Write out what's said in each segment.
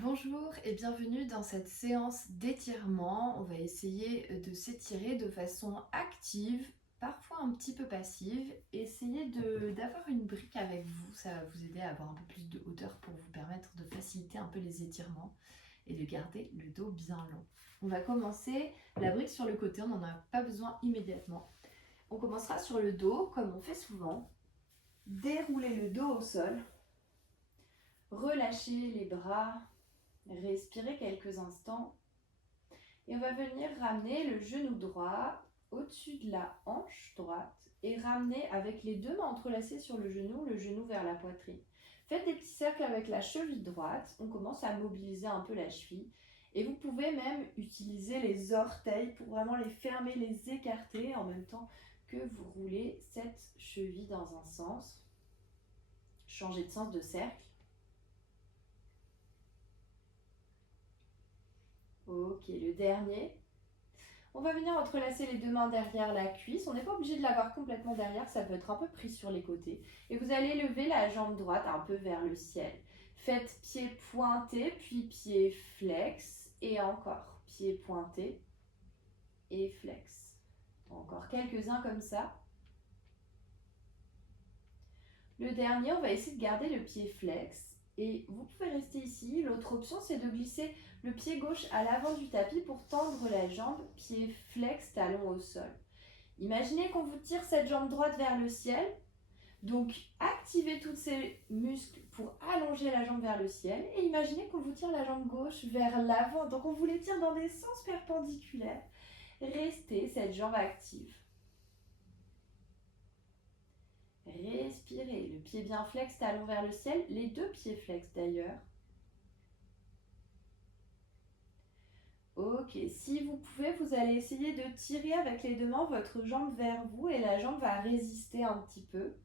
Bonjour et bienvenue dans cette séance d'étirement. On va essayer de s'étirer de façon active, parfois un petit peu passive. Essayez d'avoir une brique avec vous, ça va vous aider à avoir un peu plus de hauteur pour vous permettre de faciliter un peu les étirements et de garder le dos bien long. On va commencer la brique sur le côté, on n'en a pas besoin immédiatement. On commencera sur le dos comme on fait souvent. Déroulez le dos au sol, relâchez les bras. Respirez quelques instants et on va venir ramener le genou droit au-dessus de la hanche droite et ramener avec les deux mains entrelacées sur le genou vers la poitrine. Faites des petits cercles avec la cheville droite, on commence à mobiliser un peu la cheville et vous pouvez même utiliser les orteils pour vraiment les fermer, les écarter en même temps que vous roulez cette cheville dans un sens. Changez de sens de cercle. Ok, le dernier. On va venir entrelacer les deux mains derrière la cuisse. On n'est pas obligé de l'avoir complètement derrière, ça peut être un peu pris sur les côtés. Et vous allez lever la jambe droite un peu vers le ciel. Faites pied pointé, puis pied flex. Et encore, pied pointé et flex. Encore quelques-uns comme ça. Le dernier, on va essayer de garder le pied flex. Et vous pouvez rester ici. L'autre option, c'est de glisser le pied gauche à l'avant du tapis pour tendre la jambe, pied flex, talon au sol. Imaginez qu'on vous tire cette jambe droite vers le ciel. Donc, activez tous ces muscles pour allonger la jambe vers le ciel. Et imaginez qu'on vous tire la jambe gauche vers l'avant. Donc, on vous les tire dans des sens perpendiculaires. Restez cette jambe active. Respirez. Le pied bien flex, talon vers le ciel. Les deux pieds flex d'ailleurs. Ok, si vous pouvez, vous allez essayer de tirer avec les deux mains votre jambe vers vous et la jambe va résister un petit peu.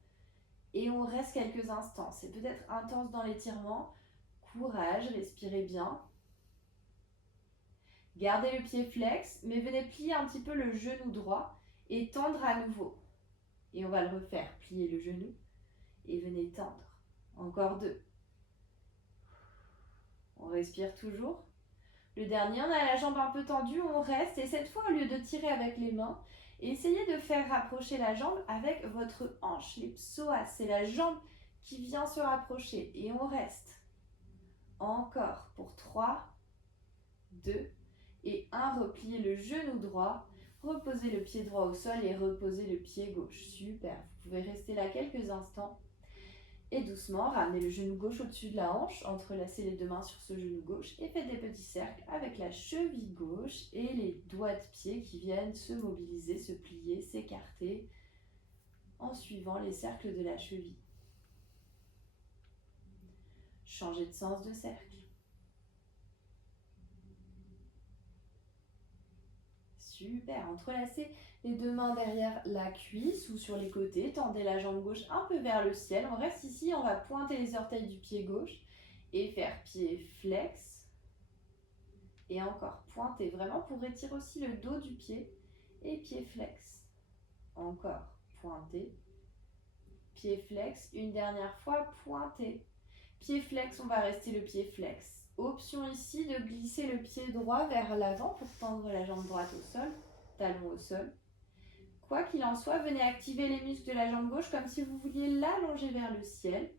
Et on reste quelques instants. C'est peut-être intense dans l'étirement. Courage, respirez bien. Gardez le pied flex, mais venez plier un petit peu le genou droit et tendre à nouveau. Et on va le refaire. Pliez le genou et venez tendre. Encore deux. On respire toujours. Le dernier, on a la jambe un peu tendue, on reste. Et cette fois, au lieu de tirer avec les mains, essayez de faire rapprocher la jambe avec votre hanche, les psoas. C'est la jambe qui vient se rapprocher. Et on reste. Encore pour 3, 2 et 1. Repliez le genou droit. Reposez le pied droit au sol et reposez le pied gauche. Super. Vous pouvez rester là quelques instants. Et doucement, ramenez le genou gauche au-dessus de la hanche, entrelacez les deux mains sur ce genou gauche et faites des petits cercles avec la cheville gauche et les doigts de pied qui viennent se mobiliser, se plier, s'écarter en suivant les cercles de la cheville. Changez de sens de cercle. Super, entrelacez les deux mains derrière la cuisse ou sur les côtés, tendez la jambe gauche un peu vers le ciel. On reste ici, on va pointer les orteils du pied gauche et faire pied flex. Et encore, pointer vraiment pour étirer aussi le dos du pied et pied flex. Encore, pointer, pied flex. Une dernière fois, pointer. Pied flex, on va rester le pied flex. Option ici de glisser le pied droit vers l'avant pour tendre la jambe droite au sol, talon au sol. Quoi qu'il en soit, venez activer les muscles de la jambe gauche comme si vous vouliez l'allonger vers le ciel.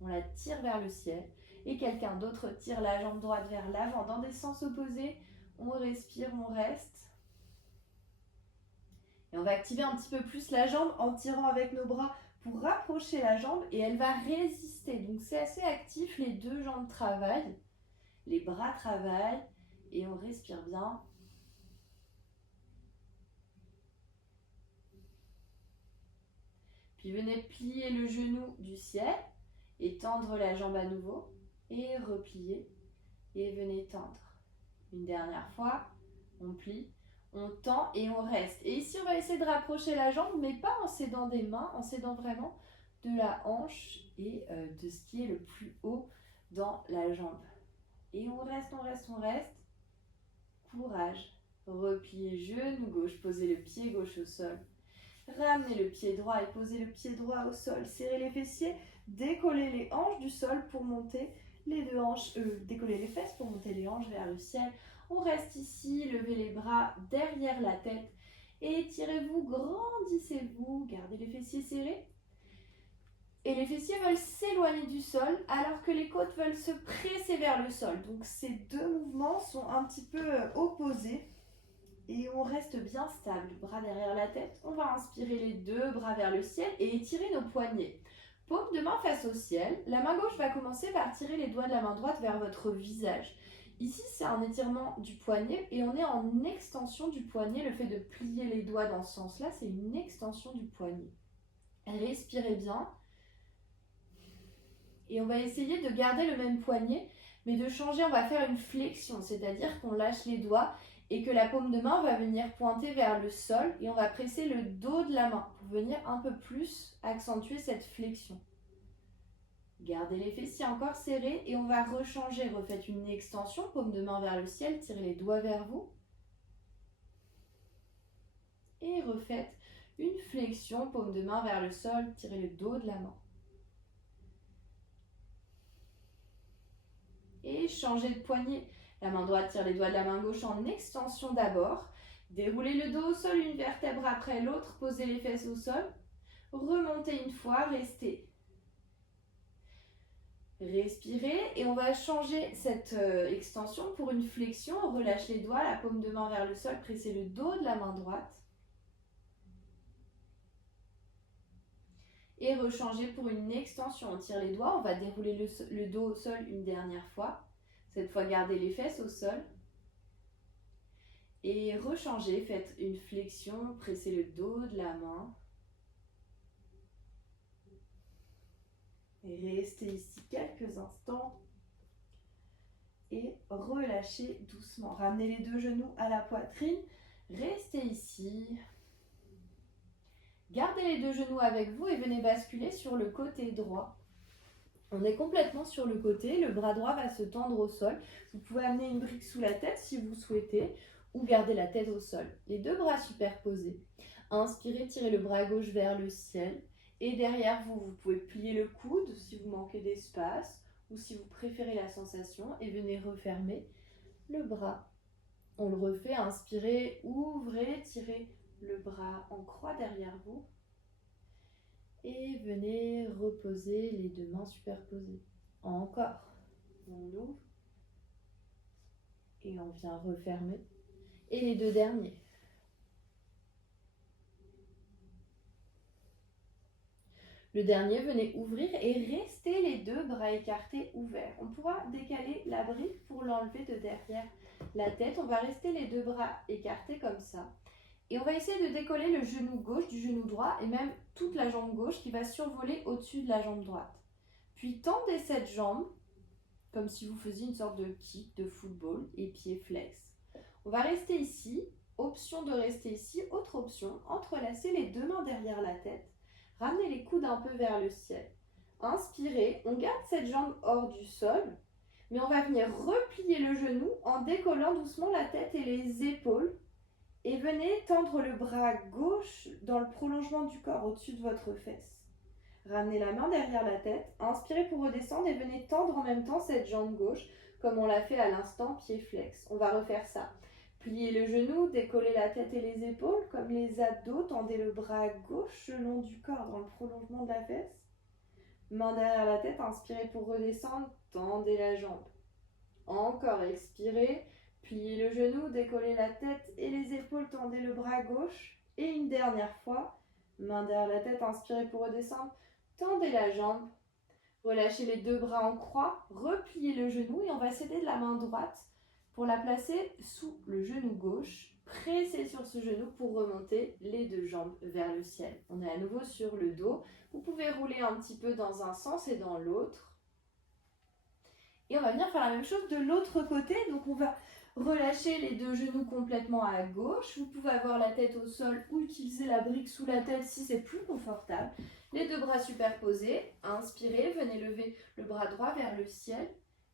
On la tire vers le ciel. Et quelqu'un d'autre tire la jambe droite vers l'avant dans des sens opposés. On respire, on reste. Et on va activer un petit peu plus la jambe en tirant avec nos bras pour rapprocher la jambe et elle va résister. Donc c'est assez actif, les deux jambes travaillent. Les bras travaillent et on respire bien. Puis venez plier le genou du ciel et tendre la jambe à nouveau. Et replier et venez tendre. Une dernière fois, on plie, on tend et on reste. Et ici, on va essayer de rapprocher la jambe, mais pas en s'aidant des mains, en s'aidant vraiment de la hanche et de ce qui est le plus haut dans la jambe. Et on reste, on reste, on reste. Courage. Repliez genou gauche, posez le pied gauche au sol. Ramenez le pied droit et posez le pied droit au sol. Serrez les fessiers, décollez les hanches du sol pour monter les deux hanches, décoller les fesses pour monter les hanches vers le ciel. On reste ici, levez les bras derrière la tête. Étirez-vous, grandissez-vous, gardez les fessiers serrés. Et les fessiers veulent s'éloigner du sol alors que les côtes veulent se presser vers le sol. Donc ces deux mouvements sont un petit peu opposés. Et on reste bien stable, bras derrière la tête. On va inspirer les deux bras vers le ciel et étirer nos poignets. Paume de main face au ciel. La main gauche va commencer par tirer les doigts de la main droite vers votre visage. Ici, c'est un étirement du poignet et on est en extension du poignet. Le fait de plier les doigts dans ce sens-là, c'est une extension du poignet. Respirez bien. Et on va essayer de garder le même poignet, mais de changer, on va faire une flexion, c'est-à-dire qu'on lâche les doigts et que la paume de main va venir pointer vers le sol et on va presser le dos de la main pour venir un peu plus accentuer cette flexion. Gardez les fessiers encore serrés et on va rechanger. Refaites une extension, paume de main vers le ciel, tirez les doigts vers vous. Et refaites une flexion, paume de main vers le sol, tirez le dos de la main. Et changez de poignet. La main droite tire les doigts de la main gauche en extension d'abord. Déroulez le dos au sol, une vertèbre après l'autre. Posez les fesses au sol. Remontez une fois, restez. Respirez et on va changer cette extension pour une flexion. On relâche les doigts, la paume de main vers le sol, pressez le dos de la main droite. Et rechanger pour une extension. On tire les doigts, on va dérouler le dos au sol une dernière fois. Cette fois, gardez les fesses au sol. Et rechanger, faites une flexion, pressez le dos de la main. Et restez ici quelques instants. Et relâchez doucement. Ramenez les deux genoux à la poitrine. Restez ici. Gardez les deux genoux avec vous et venez basculer sur le côté droit. On est complètement sur le côté, le bras droit va se tendre au sol. Vous pouvez amener une brique sous la tête si vous souhaitez ou garder la tête au sol. Les deux bras superposés. Inspirez, tirez le bras gauche vers le ciel. Et derrière vous, vous pouvez plier le coude si vous manquez d'espace ou si vous préférez la sensation et venez refermer le bras. On le refait, inspirez, ouvrez, tirez le bras en croix derrière vous. Et venez reposer les deux mains superposées. Encore. On ouvre. Et on vient refermer. Et les deux derniers. Le dernier, venez ouvrir et restez les deux bras écartés ouverts. On pourra décaler la brique pour l'enlever de derrière la tête. On va rester les deux bras écartés comme ça. Et on va essayer de décoller le genou gauche du genou droit et même toute la jambe gauche qui va survoler au-dessus de la jambe droite. Puis tendez cette jambe comme si vous faisiez une sorte de kick de football et pied flex. On va rester ici. Option de rester ici. Autre option, entrelacez les deux mains derrière la tête. Ramenez les coudes un peu vers le ciel. Inspirez, on garde cette jambe hors du sol, mais on va venir replier le genou en décollant doucement la tête et les épaules. Et venez tendre le bras gauche dans le prolongement du corps au-dessus de votre fesse. Ramenez la main derrière la tête, inspirez pour redescendre et venez tendre en même temps cette jambe gauche comme on l'a fait à l'instant, pied flex. On va refaire ça. Pliez le genou, décollez la tête et les épaules comme les abdos, tendez le bras gauche le long du corps dans le prolongement de la fesse. Main derrière la tête, inspirez pour redescendre, tendez la jambe. Encore, expirez. Pliez le genou, décollez la tête et les épaules, tendez le bras gauche. Et une dernière fois, main derrière la tête, inspirez pour redescendre, tendez la jambe. Relâchez les deux bras en croix, repliez le genou et on va s'aider de la main droite pour la placer sous le genou gauche. Pressez sur ce genou pour remonter les deux jambes vers le ciel. On est à nouveau sur le dos. Vous pouvez rouler un petit peu dans un sens et dans l'autre. Et on va venir faire la même chose de l'autre côté. Donc on va relâcher les deux genoux complètement à gauche. Vous pouvez avoir la tête au sol ou utiliser la brique sous la tête si c'est plus confortable. Les deux bras superposés. Inspirez, venez lever le bras droit vers le ciel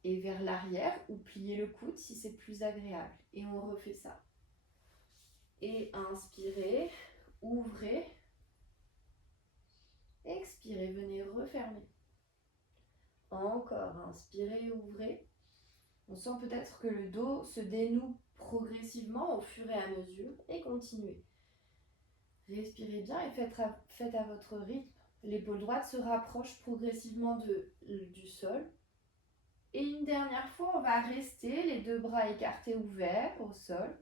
et vers l'arrière ou plier le coude si c'est plus agréable. Et on refait ça. Et inspirez, ouvrez. Expirez, venez refermer. Encore, inspirez, ouvrez. On sent peut-être que le dos se dénoue progressivement au fur et à mesure et continuez. Respirez bien et faites à votre rythme. L'épaule droite se rapproche progressivement du sol. Et une dernière fois, on va rester les deux bras écartés ouverts au sol.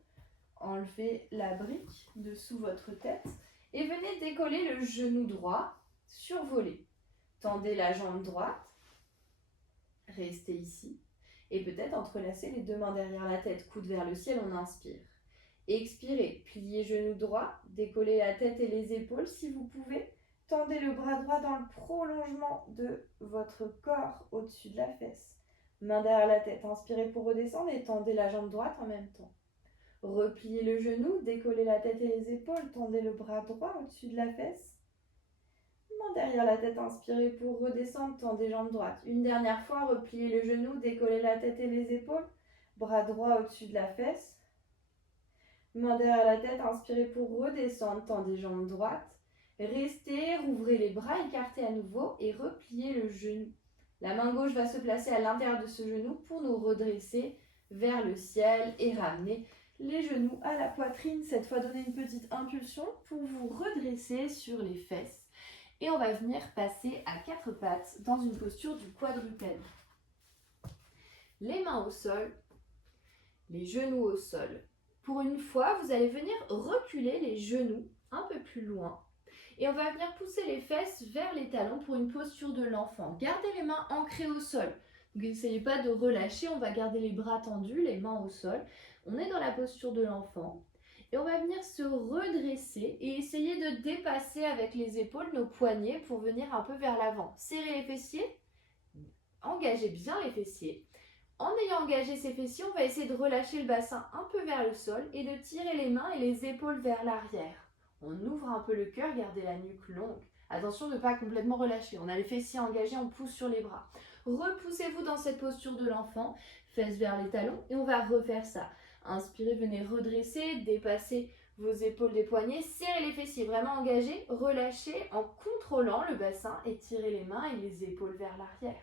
Enlevez la brique dessous votre tête et venez décoller le genou droit, survoler. Tendez la jambe droite, restez ici. Et peut-être entrelacez les deux mains derrière la tête, coude vers le ciel, on inspire. Expirez, pliez genou droit, décollez la tête et les épaules si vous pouvez. Tendez le bras droit dans le prolongement de votre corps au-dessus de la fesse. Main derrière la tête, inspirez pour redescendre et tendez la jambe droite en même temps. Repliez le genou, décollez la tête et les épaules, tendez le bras droit au-dessus de la fesse. Main derrière la tête, inspirez pour redescendre, tendez jambe droite. Une dernière fois, repliez le genou, décollez la tête et les épaules, bras droit au-dessus de la fesse. Main derrière la tête, inspirez pour redescendre, tendez jambe droite. Restez, rouvrez les bras, écartez à nouveau et repliez le genou. La main gauche va se placer à l'intérieur de ce genou pour nous redresser vers le ciel et ramener les genoux à la poitrine. Cette fois, donnez une petite impulsion pour vous redresser sur les fesses. Et on va venir passer à quatre pattes dans une posture du quadrupède. Les mains au sol, les genoux au sol. Pour une fois, vous allez venir reculer les genoux un peu plus loin. Et on va venir pousser les fesses vers les talons pour une posture de l'enfant. Gardez les mains ancrées au sol. Donc n'essayez pas de relâcher, on va garder les bras tendus, les mains au sol. On est dans la posture de l'enfant. Et on va venir se redresser et essayer de dépasser avec les épaules nos poignets pour venir un peu vers l'avant. Serrez les fessiers, engagez bien les fessiers. En ayant engagé ces fessiers, on va essayer de relâcher le bassin un peu vers le sol et de tirer les mains et les épaules vers l'arrière. On ouvre un peu le cœur, gardez la nuque longue. Attention de ne pas complètement relâcher. On a les fessiers engagés, on pousse sur les bras. Repoussez-vous dans cette posture de l'enfant, fesses vers les talons et on va refaire ça. Inspirez, venez redresser, dépasser vos épaules des poignets, serrez les fessiers, vraiment engagés, relâchez en contrôlant le bassin et tirez les mains et les épaules vers l'arrière.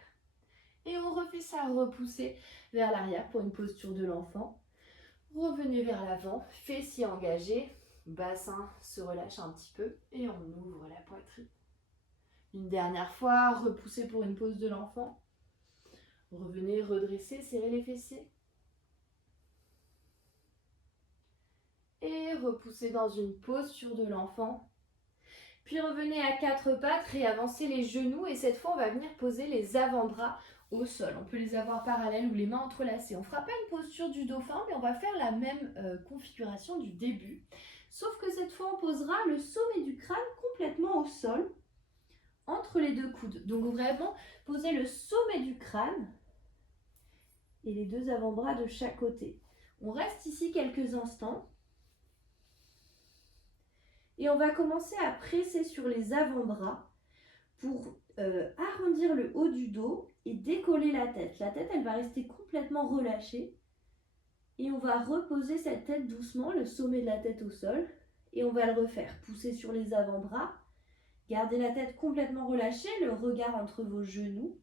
Et on refait ça, repousser vers l'arrière pour une posture de l'enfant. Revenez vers l'avant, fessiers engagés, bassin se relâche un petit peu et on ouvre la poitrine. Une dernière fois, repoussez pour une pose de l'enfant. Revenez, redresser, serrez les fessiers. Et repoussez dans une posture de l'enfant. Puis revenez à quatre pattes, réavancez les genoux et cette fois on va venir poser les avant-bras au sol. On peut les avoir parallèles ou les mains entrelacées. On ne fera pas une posture du dauphin, mais on va faire la même configuration du début. Sauf que cette fois, on posera le sommet du crâne complètement au sol, entre les deux coudes. Donc vraiment, posez le sommet du crâne et les deux avant-bras de chaque côté. On reste ici quelques instants. Et on va commencer à presser sur les avant-bras pour arrondir le haut du dos et décoller la tête. La tête, elle va rester complètement relâchée. Et on va reposer cette tête doucement, le sommet de la tête au sol. Et on va le refaire. Pousser sur les avant-bras. Gardez la tête complètement relâchée, le regard entre vos genoux.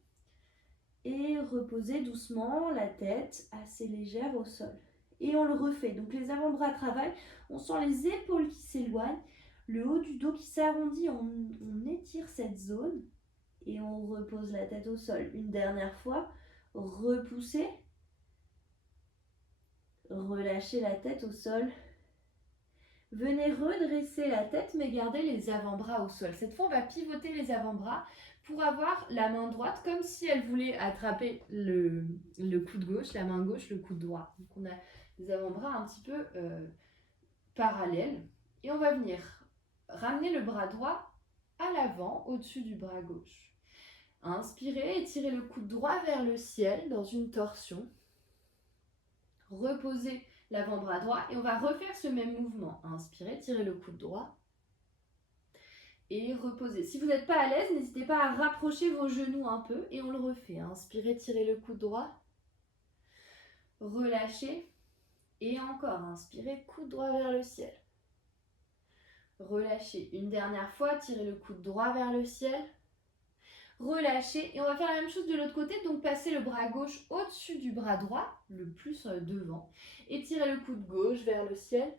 Et reposez doucement la tête assez légère au sol. Et on le refait. Donc les avant-bras travaillent. On sent les épaules qui s'éloignent. Le haut du dos qui s'arrondit, on étire cette zone et on repose la tête au sol. Une dernière fois, repoussez, relâchez la tête au sol. Venez redresser la tête mais gardez les avant-bras au sol. Cette fois, on va pivoter les avant-bras pour avoir la main droite comme si elle voulait attraper le coude gauche, la main gauche, le coude droit. Donc on a les avant-bras un petit peu parallèles et on va venir ramenez le bras droit à l'avant, au-dessus du bras gauche. Inspirez, étirez le coude droit vers le ciel dans une torsion. Reposez l'avant-bras droit et on va refaire ce même mouvement. Inspirez, tirez le coude droit et reposez. Si vous n'êtes pas à l'aise, n'hésitez pas à rapprocher vos genoux un peu et on le refait. Inspirez, tirez le coude droit. Relâchez et encore. Inspirez, coude droit vers le ciel. Relâchez une dernière fois, tirez le coude droit vers le ciel. relâchez. Et on va faire la même chose de l'autre côté, donc passer le bras gauche au-dessus du bras droit, le plus devant, et tirer le coude gauche vers le ciel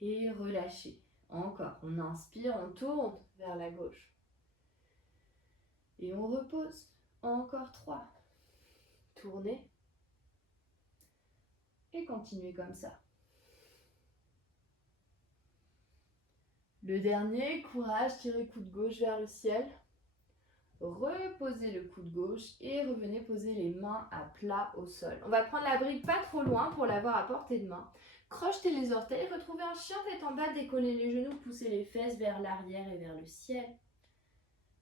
et relâchez. Encore, on inspire, on tourne vers la gauche. Et on repose. Encore 3. Tournez. Et continuez comme ça. Le dernier, courage, tirez coude gauche vers le ciel. Reposez le coude gauche et revenez poser les mains à plat au sol. On va prendre la brique pas trop loin pour l'avoir à portée de main. Crochetez les orteils, retrouvez un chien tête en bas, décollez les genoux, poussez les fesses vers l'arrière et vers le ciel.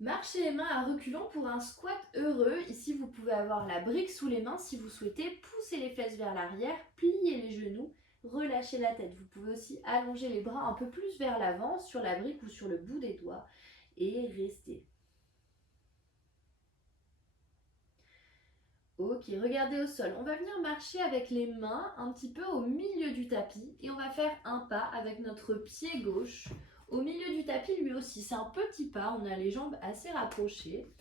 Marchez les mains à reculons pour un squat heureux. Ici, vous pouvez avoir la brique sous les mains si vous souhaitez. Poussez les fesses vers l'arrière, pliez les genoux, relâchez la tête. Vous pouvez aussi allonger les bras un peu plus vers l'avant sur la brique ou sur le bout des doigts et restez. Ok, regardez au sol. On va venir marcher avec les mains un petit peu au milieu du tapis et on va faire un pas avec notre pied gauche au milieu du tapis lui aussi. C'est un petit pas, on a les jambes assez rapprochées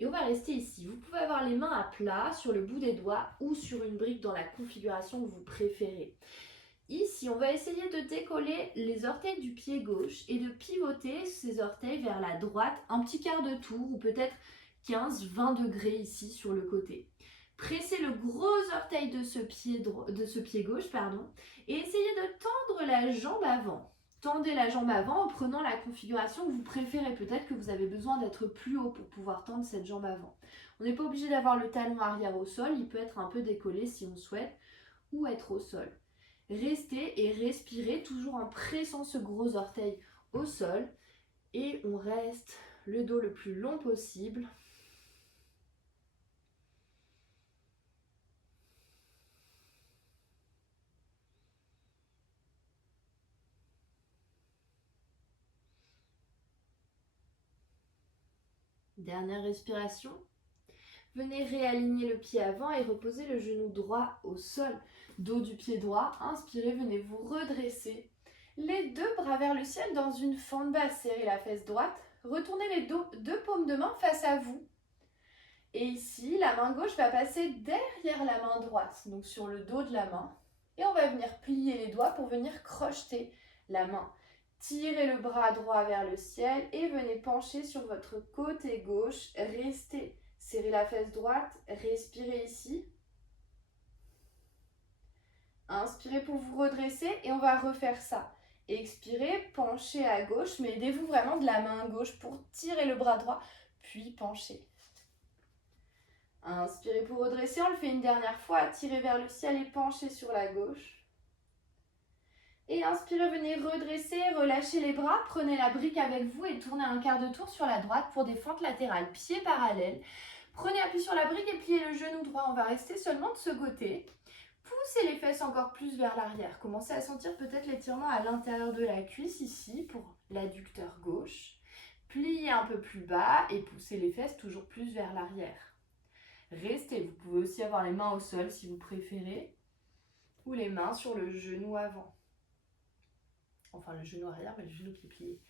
et on va rester ici. Vous pouvez avoir les mains à plat sur le bout des doigts ou sur une brique dans la configuration que vous préférez. Ici, on va essayer de décoller les orteils du pied gauche et de pivoter ces orteils vers la droite, un petit quart de tour ou peut-être 15-20 degrés ici sur le côté. Pressez le gros orteil de ce pied gauche et essayez de tendre la jambe avant. Tendez la jambe avant en prenant la configuration que vous préférez. Peut-être que vous avez besoin d'être plus haut pour pouvoir tendre cette jambe avant. On n'est pas obligé d'avoir le talon arrière au sol, il peut être un peu décollé si on souhaite, ou être au sol. Restez et respirez toujours en pressant ce gros orteil au sol. Et on reste le dos le plus long possible. Dernière respiration. Venez réaligner le pied avant et reposez le genou droit au sol. Dos du pied droit, inspirez, venez vous redresser. Les deux bras vers le ciel dans une fente basse, serrez la fesse droite. Retournez les deux paumes de main face à vous. Et ici, la main gauche va passer derrière la main droite, donc sur le dos de la main. Et on va venir plier les doigts pour venir crocheter la main. Tirez le bras droit vers le ciel et venez pencher sur votre côté gauche. Restez. Serrez la fesse droite. Respirez ici. Inspirez pour vous redresser et on va refaire ça. Expirez, penchez à gauche, mais aidez-vous vraiment de la main gauche pour tirer le bras droit, puis penchez. Inspirez pour redresser, on le fait une dernière fois. Tirez vers le ciel et penchez sur la gauche. Et inspirez, venez redresser, relâchez les bras, prenez la brique avec vous et tournez un quart de tour sur la droite pour des fentes latérales, pieds parallèles. Prenez appui sur la brique et pliez le genou droit, on va rester seulement de ce côté. Poussez les fesses encore plus vers l'arrière. Commencez à sentir peut-être l'étirement à l'intérieur de la cuisse ici pour l'adducteur gauche. Pliez un peu plus bas et poussez les fesses toujours plus vers l'arrière. Restez, vous pouvez aussi avoir les mains au sol si vous préférez, ou les mains sur le genou avant. Enfin le genou arrière, mais le genou qui est plié.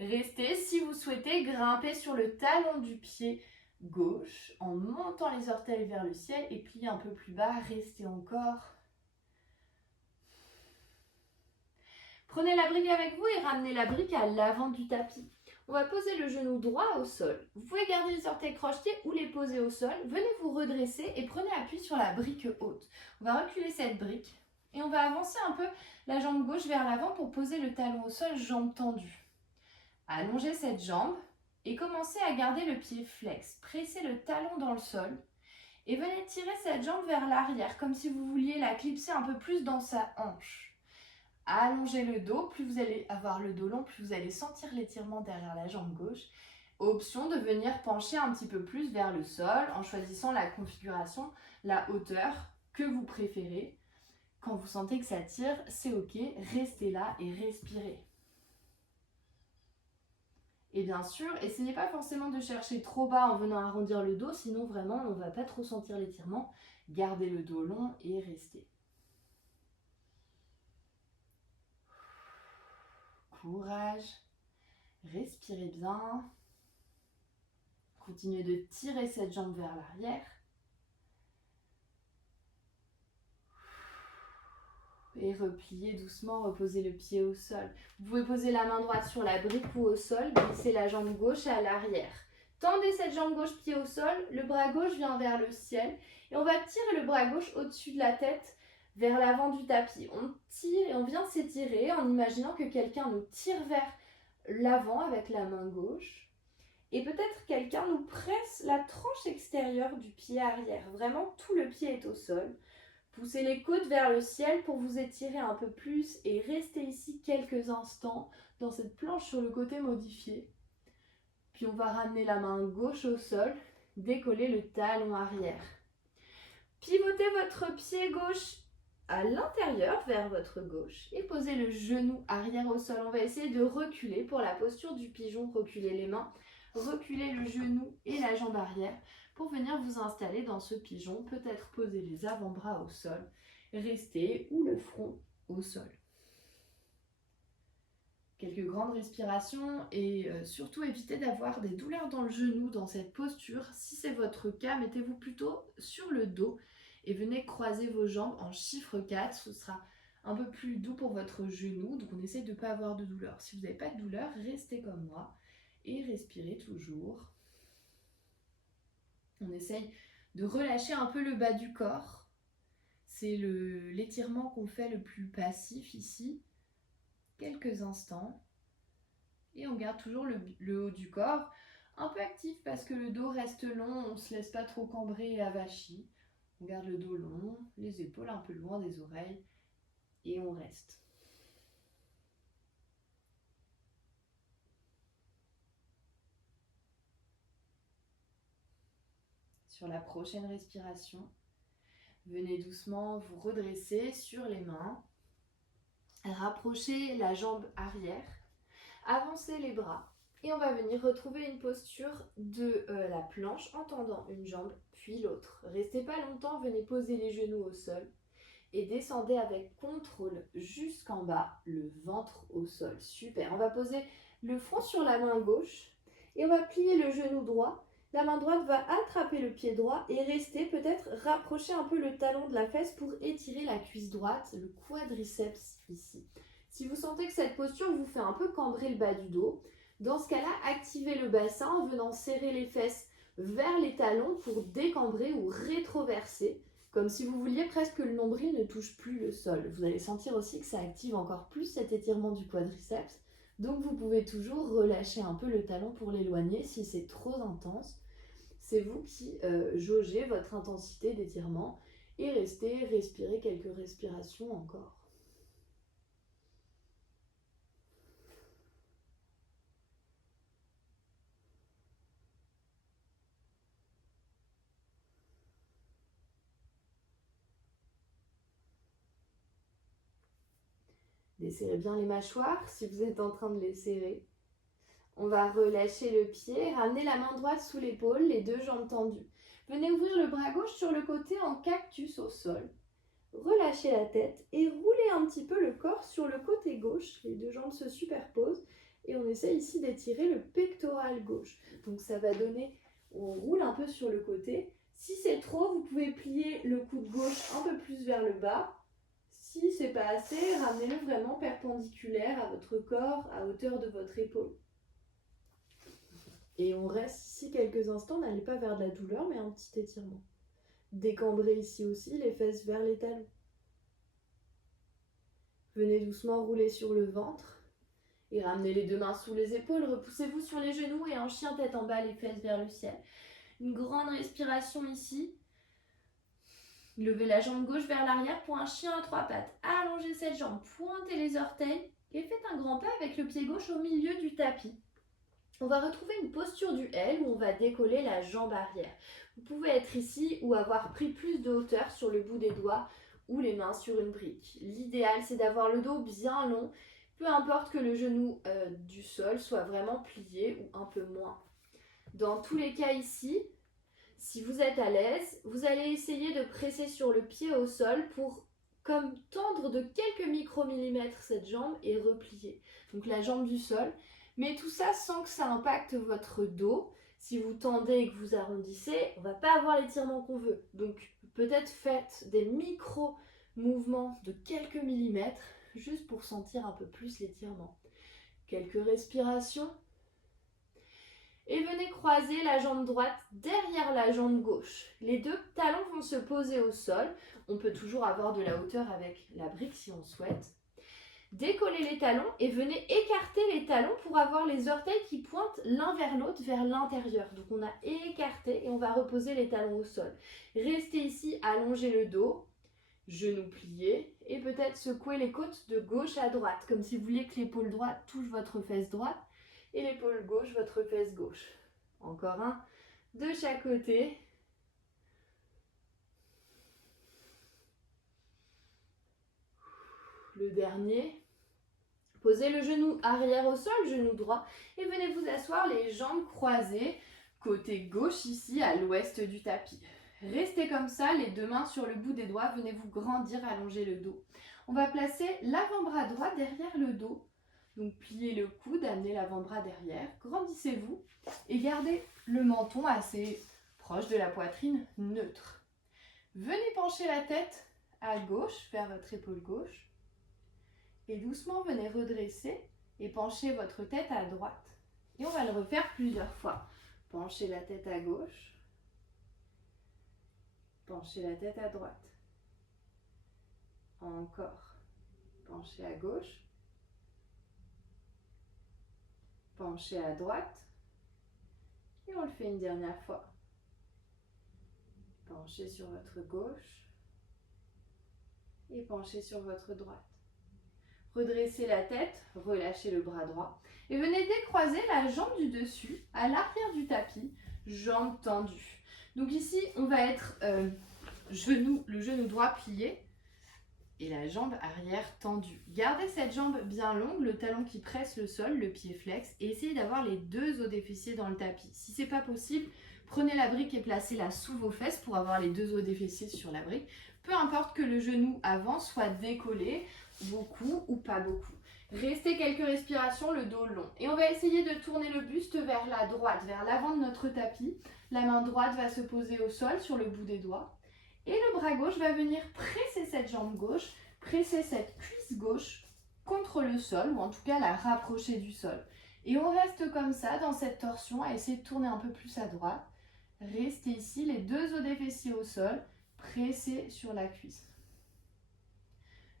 Restez, si vous souhaitez, grimper sur le talon du pied gauche en montant les orteils vers le ciel et pliez un peu plus bas. Restez encore. Prenez la brique avec vous et ramenez la brique à l'avant du tapis. On va poser le genou droit au sol. Vous pouvez garder les orteils crochetés ou les poser au sol. Venez vous redresser et prenez appui sur la brique haute. On va reculer cette brique et on va avancer un peu la jambe gauche vers l'avant pour poser le talon au sol, jambe tendue. Allongez cette jambe et commencez à garder le pied flex. Pressez le talon dans le sol et venez tirer cette jambe vers l'arrière comme si vous vouliez la clipser un peu plus dans sa hanche. Allongez le dos, plus vous allez avoir le dos long, plus vous allez sentir l'étirement derrière la jambe gauche. Option de venir pencher un petit peu plus vers le sol en choisissant la configuration, la hauteur que vous préférez. Quand vous sentez que ça tire, c'est ok, restez là et respirez. Et bien sûr, essayez pas forcément de chercher trop bas en venant arrondir le dos, sinon vraiment on ne va pas trop sentir l'étirement. Gardez le dos long et restez. Courage, respirez bien. Continuez de tirer cette jambe vers l'arrière. Et repliez doucement, reposez le pied au sol. Vous pouvez poser la main droite sur la brique ou au sol, glisser la jambe gauche à l'arrière. Tendez cette jambe gauche, pied au sol, le bras gauche vient vers le ciel et on va tirer le bras gauche au-dessus de la tête vers l'avant du tapis. On tire et on vient s'étirer en imaginant que quelqu'un nous tire vers l'avant avec la main gauche et peut-être quelqu'un nous presse la tranche extérieure du pied arrière. Vraiment, tout le pied est au sol. Poussez les côtes vers le ciel pour vous étirer un peu plus et restez ici quelques instants dans cette planche sur le côté modifié. Puis on va ramener la main gauche au sol, décoller le talon arrière. Pivotez votre pied gauche à l'intérieur vers votre gauche et posez le genou arrière au sol. On va essayer de reculer pour la posture du pigeon, reculer les mains, reculer le genou et la jambe arrière. Pour venir vous installer dans ce pigeon, peut-être poser les avant-bras au sol, rester ou le front au sol. Quelques grandes respirations et surtout évitez d'avoir des douleurs dans le genou dans cette posture. Si c'est votre cas, mettez-vous plutôt sur le dos et venez croiser vos jambes en chiffre 4. Ce sera un peu plus doux pour votre genou, donc on essaie de ne pas avoir de douleur. Si vous n'avez pas de douleur, restez comme moi et respirez toujours. On essaye de relâcher un peu le bas du corps. C'est l'étirement qu'on fait le plus passif ici. Quelques instants. Et on garde toujours le haut du corps un peu actif parce que le dos reste long. On ne se laisse pas trop cambrer et avachi. On garde le dos long, les épaules un peu loin des oreilles. Et on reste. Sur la prochaine respiration, venez doucement vous redresser sur les mains. Rapprochez la jambe arrière. Avancez les bras. Et on va venir retrouver une posture de la planche en tendant une jambe puis l'autre. Restez pas longtemps, venez poser les genoux au sol. Et descendez avec contrôle jusqu'en bas, le ventre au sol. Super. On va poser le front sur la main gauche. Et on va plier le genou droit. La main droite va attraper le pied droit et rester peut-être rapprocher un peu le talon de la fesse pour étirer la cuisse droite, le quadriceps ici. Si vous sentez que cette posture vous fait un peu cambrer le bas du dos, dans ce cas-là, activez le bassin en venant serrer les fesses vers les talons pour décambrer ou rétroverser, comme si vous vouliez presque que le nombril ne touche plus le sol. Vous allez sentir aussi que ça active encore plus cet étirement du quadriceps. Donc vous pouvez toujours relâcher un peu le talon pour l'éloigner si c'est trop intense. C'est vous qui jaugez votre intensité d'étirement et restez, respirez quelques respirations encore. Desserrez bien les mâchoires si vous êtes en train de les serrer. On va relâcher le pied, ramener la main droite sous l'épaule, les deux jambes tendues. Venez ouvrir le bras gauche sur le côté en cactus au sol. Relâchez la tête et roulez un petit peu le corps sur le côté gauche. Les deux jambes se superposent et on essaie ici d'étirer le pectoral gauche. Donc ça va donner, on roule un peu sur le côté. Si c'est trop, vous pouvez plier le coude gauche un peu plus vers le bas. Si c'est pas assez, ramenez-le vraiment perpendiculaire à votre corps, à hauteur de votre épaule. Et on reste ici quelques instants, n'allez pas vers de la douleur, mais un petit étirement. Décambrez ici aussi, les fesses vers les talons. Venez doucement rouler sur le ventre et ramenez les deux mains sous les épaules. Repoussez-vous sur les genoux et en chien tête en bas, les fesses vers le ciel. Une grande respiration ici. Levez la jambe gauche vers l'arrière pour un chien à trois pattes. Allongez cette jambe, pointez les orteils et faites un grand pas avec le pied gauche au milieu du tapis. On va retrouver une posture du L où on va décoller la jambe arrière. Vous pouvez être ici ou avoir pris plus de hauteur sur le bout des doigts ou les mains sur une brique. L'idéal, c'est d'avoir le dos bien long, peu importe que le genou du sol soit vraiment plié ou un peu moins. Dans tous les cas ici, si vous êtes à l'aise, vous allez essayer de presser sur le pied au sol pour comme tendre de quelques micromillimètres cette jambe et replier. Donc la jambe du sol. Mais tout ça sans que ça impacte votre dos. Si vous tendez et que vous arrondissez, on ne va pas avoir l'étirement qu'on veut. Donc peut-être faites des micro-mouvements de quelques millimètres, juste pour sentir un peu plus l'étirement. Quelques respirations. Et venez croiser la jambe droite derrière la jambe gauche. Les deux talons vont se poser au sol. On peut toujours avoir de la hauteur avec la brique si on souhaite. Décollez les talons et venez écarter les talons pour avoir les orteils qui pointent l'un vers l'autre, vers l'intérieur. Donc on a écarté et on va reposer les talons au sol. Restez ici, allongez le dos, genoux pliés et peut-être secouer les côtes de gauche à droite, comme si vous vouliez que l'épaule droite touche votre fesse droite et l'épaule gauche votre fesse gauche. Encore un de chaque côté. Le dernier. Posez le genou arrière au sol, genou droit, et venez vous asseoir les jambes croisées, côté gauche ici à l'ouest du tapis. Restez comme ça, les deux mains sur le bout des doigts, venez vous grandir, allonger le dos. On va placer l'avant-bras droit derrière le dos. Donc pliez le coude, amenez l'avant-bras derrière, grandissez-vous et gardez le menton assez proche de la poitrine, neutre. Venez pencher la tête à gauche vers votre épaule gauche. Et doucement, venez redresser et pencher votre tête à droite. Et on va le refaire plusieurs fois. Penchez la tête à gauche. Penchez la tête à droite. Encore. Penchez à gauche. Penchez à droite. Et on le fait une dernière fois. Penchez sur votre gauche. Et penchez sur votre droite. Redressez la tête, relâchez le bras droit et venez décroiser la jambe du dessus à l'arrière du tapis, jambe tendue. Donc ici, on va être le genou droit plié et la jambe arrière tendue. Gardez cette jambe bien longue, le talon qui presse le sol, le pied flex et essayez d'avoir les deux os des fessiers dans le tapis. Si ce n'est pas possible, prenez la brique et placez-la sous vos fesses pour avoir les deux os des fessiers sur la brique. Peu importe que le genou avant soit décollé, beaucoup ou pas beaucoup. Restez quelques respirations, le dos long. Et on va essayer de tourner le buste vers la droite, vers l'avant de notre tapis. La main droite va se poser au sol sur le bout des doigts. Et le bras gauche va venir presser cette jambe gauche, presser cette cuisse gauche contre le sol, ou en tout cas la rapprocher du sol. Et on reste comme ça dans cette torsion à essayer de tourner un peu plus à droite. Restez ici, les deux os des fessiers au sol, pressés sur la cuisse.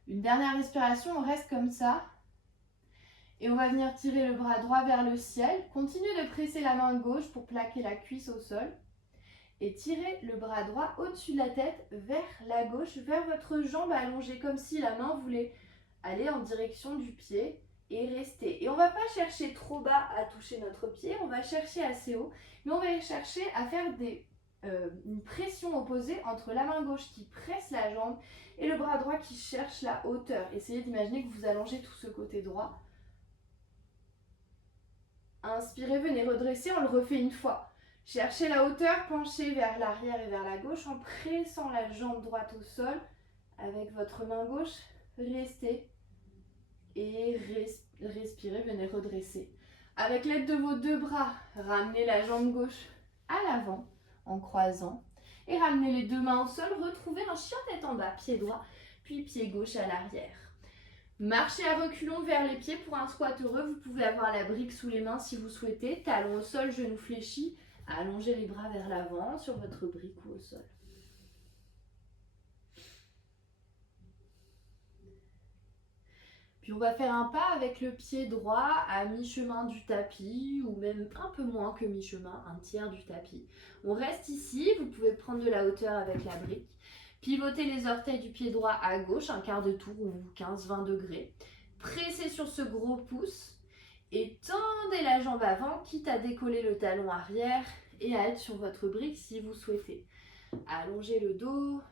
Une dernière respiration, on reste comme ça. Et on va venir tirer le bras droit vers le ciel. Continuez de presser la main gauche pour plaquer la cuisse au sol. Et tirez le bras droit au-dessus de la tête vers la gauche, vers votre jambe allongée, comme si la main voulait aller en direction du pied et rester. Et on ne va pas chercher trop bas à toucher notre pied, on va chercher assez haut, mais on va chercher à faire une pression opposée entre la main gauche qui presse la jambe et le bras droit qui cherche la hauteur. Essayez d'imaginer que vous allongez tout ce côté droit. Inspirez, venez redresser, on le refait une fois. Cherchez la hauteur, penchez vers l'arrière et vers la gauche en pressant la jambe droite au sol avec votre main gauche. Restez et respirez, venez redresser. Avec l'aide de vos deux bras, ramenez la jambe gauche à l'avant en croisant et ramenez les deux mains au sol. Retrouvez un chien tête en bas, pied droit, puis pied gauche à l'arrière. Marchez à reculons vers les pieds pour un squat heureux. Vous pouvez avoir la brique sous les mains si vous souhaitez. Talons au sol, genoux fléchis. Allongez les bras vers l'avant sur votre brique ou au sol. Puis on va faire un pas avec le pied droit à mi-chemin du tapis ou même un peu moins que mi-chemin, un tiers du tapis. On reste ici, vous pouvez prendre de la hauteur avec la brique. Pivotez les orteils du pied droit à gauche, un quart de tour ou 15-20 degrés. Pressez sur ce gros pouce et tendez la jambe avant, quitte à décoller le talon arrière et à être sur votre brique si vous souhaitez. Allongez le dos,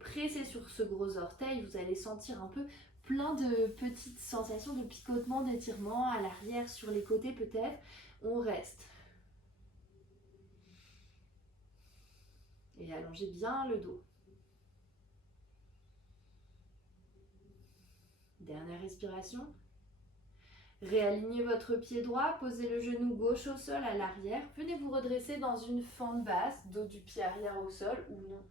pressez sur ce gros orteil, vous allez sentir un peu plein de petites sensations de picotement, d'étirement à l'arrière, sur les côtés peut-être. On reste. Et allongez bien le dos. Dernière respiration. Réalignez votre pied droit, posez le genou gauche au sol à l'arrière. Venez vous redresser dans une fente basse, dos du pied arrière au sol ou non.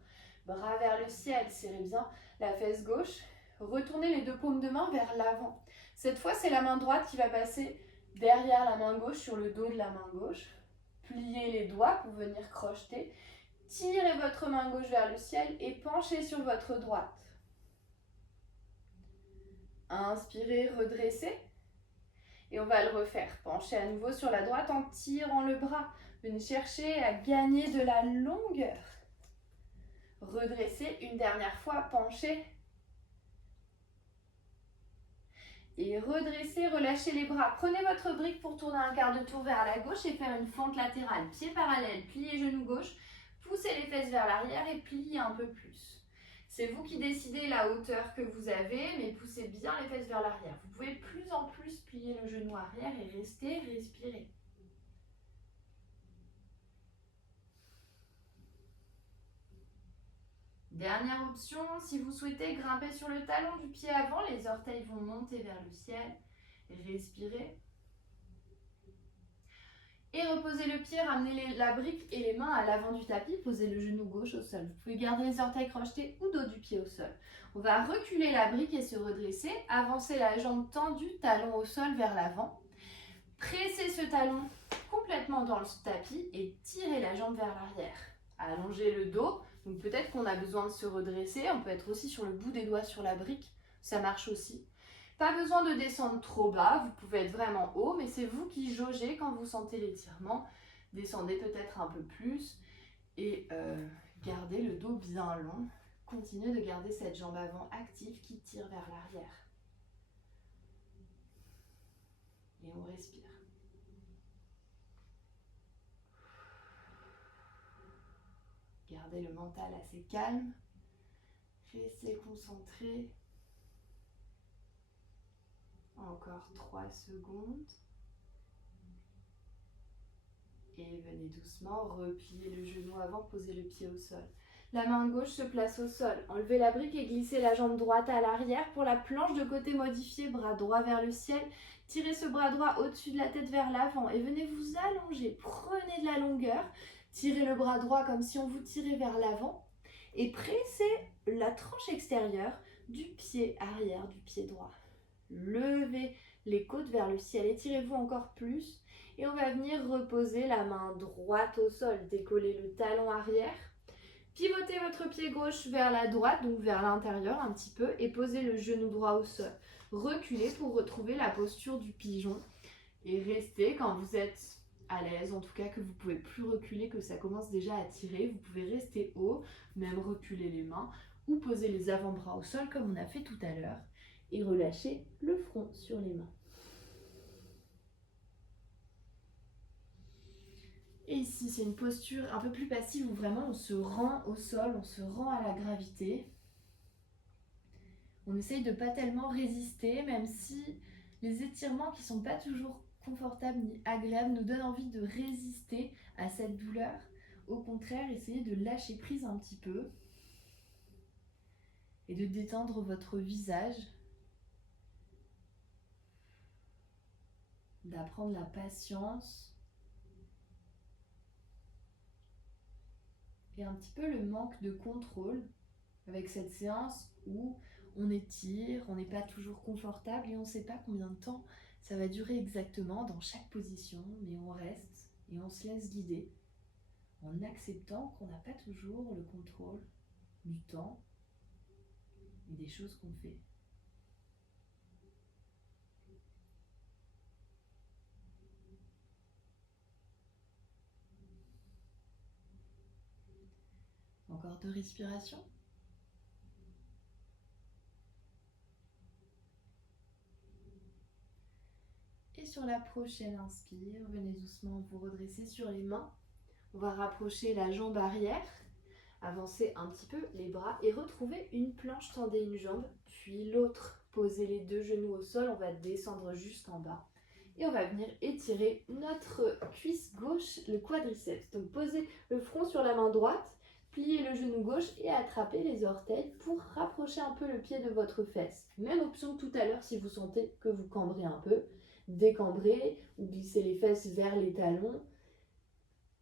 Bras vers le ciel, serrez bien la fesse gauche. Retournez les deux paumes de main vers l'avant. Cette fois, c'est la main droite qui va passer derrière la main gauche sur le dos de la main gauche. Pliez les doigts pour venir crocheter. Tirez votre main gauche vers le ciel et penchez sur votre droite. Inspirez, redressez. Et on va le refaire. Penchez à nouveau sur la droite en tirant le bras. Venez chercher à gagner de la longueur. Redressez une dernière fois, penchez. Et redressez, relâchez les bras. Prenez votre brique pour tourner un quart de tour vers la gauche et faire une fente latérale. Pied parallèle, pliez genou gauche. Poussez les fesses vers l'arrière et pliez un peu plus. C'est vous qui décidez la hauteur que vous avez, mais poussez bien les fesses vers l'arrière. Vous pouvez plus en plus plier le genou arrière et rester, respirer. Dernière option, si vous souhaitez grimper sur le talon du pied avant, les orteils vont monter vers le ciel. Respirez. Et reposez le pied, ramenez la brique et les mains à l'avant du tapis, posez le genou gauche au sol. Vous pouvez garder les orteils crochetés ou dos du pied au sol. On va reculer la brique et se redresser, avancer la jambe tendue, talon au sol vers l'avant. Pressez ce talon complètement dans le tapis et tirez la jambe vers l'arrière. Allongez le dos, donc peut-être qu'on a besoin de se redresser, on peut être aussi sur le bout des doigts sur la brique, ça marche aussi. Pas besoin de descendre trop bas, vous pouvez être vraiment haut, mais c'est vous qui jaugez quand vous sentez l'étirement. Descendez peut-être un peu plus et gardez le dos bien long. Continuez de garder cette jambe avant active qui tire vers l'arrière. Et on respire. Gardez le mental assez calme. Restez concentré. Encore 3 secondes. Et venez doucement replier le genou avant, poser le pied au sol. La main gauche se place au sol. Enlevez la brique et glissez la jambe droite à l'arrière. Pour la planche de côté modifiée, bras droit vers le ciel. Tirez ce bras droit au-dessus de la tête vers l'avant et venez vous allonger. Prenez de la longueur. Tirez le bras droit comme si on vous tirait vers l'avant. Et pressez la tranche extérieure du pied arrière du pied droit. Levez les côtes vers le ciel, étirez-vous encore plus et on va venir reposer la main droite au sol, décoller le talon arrière, pivotez votre pied gauche vers la droite, donc vers l'intérieur un petit peu et posez le genou droit au sol. Reculez pour retrouver la posture du pigeon et restez quand vous êtes à l'aise, en tout cas que vous pouvez plus reculer, que ça commence déjà à tirer, vous pouvez rester haut, même reculer les mains ou poser les avant-bras au sol comme on a fait tout à l'heure. Et relâchez le front sur les mains. Et ici, c'est une posture un peu plus passive où vraiment on se rend au sol, on se rend à la gravité. On essaye de ne pas tellement résister, même si les étirements qui ne sont pas toujours confortables ni agréables nous donnent envie de résister à cette douleur. Au contraire, essayez de lâcher prise un petit peu et de détendre votre visage. D'apprendre la patience et un petit peu le manque de contrôle avec cette séance où on étire, on n'est pas toujours confortable et on ne sait pas combien de temps ça va durer exactement dans chaque position, mais on reste et on se laisse guider en acceptant qu'on n'a pas toujours le contrôle du temps et des choses qu'on fait. Encore 2 respirations. Et sur la prochaine inspire, venez doucement vous redresser sur les mains. On va rapprocher la jambe arrière, avancer un petit peu les bras et retrouver une planche, tendez une jambe, puis l'autre. Posez les 2 genoux au sol, on va descendre jusqu'en bas. Et on va venir étirer notre cuisse gauche, le quadriceps. Donc posez le front sur la main droite, pliez le genou gauche et attrapez les orteils pour rapprocher un peu le pied de votre fesse. Même option que tout à l'heure si vous sentez que vous cambrez un peu. décambrer ou glisser les fesses vers les talons.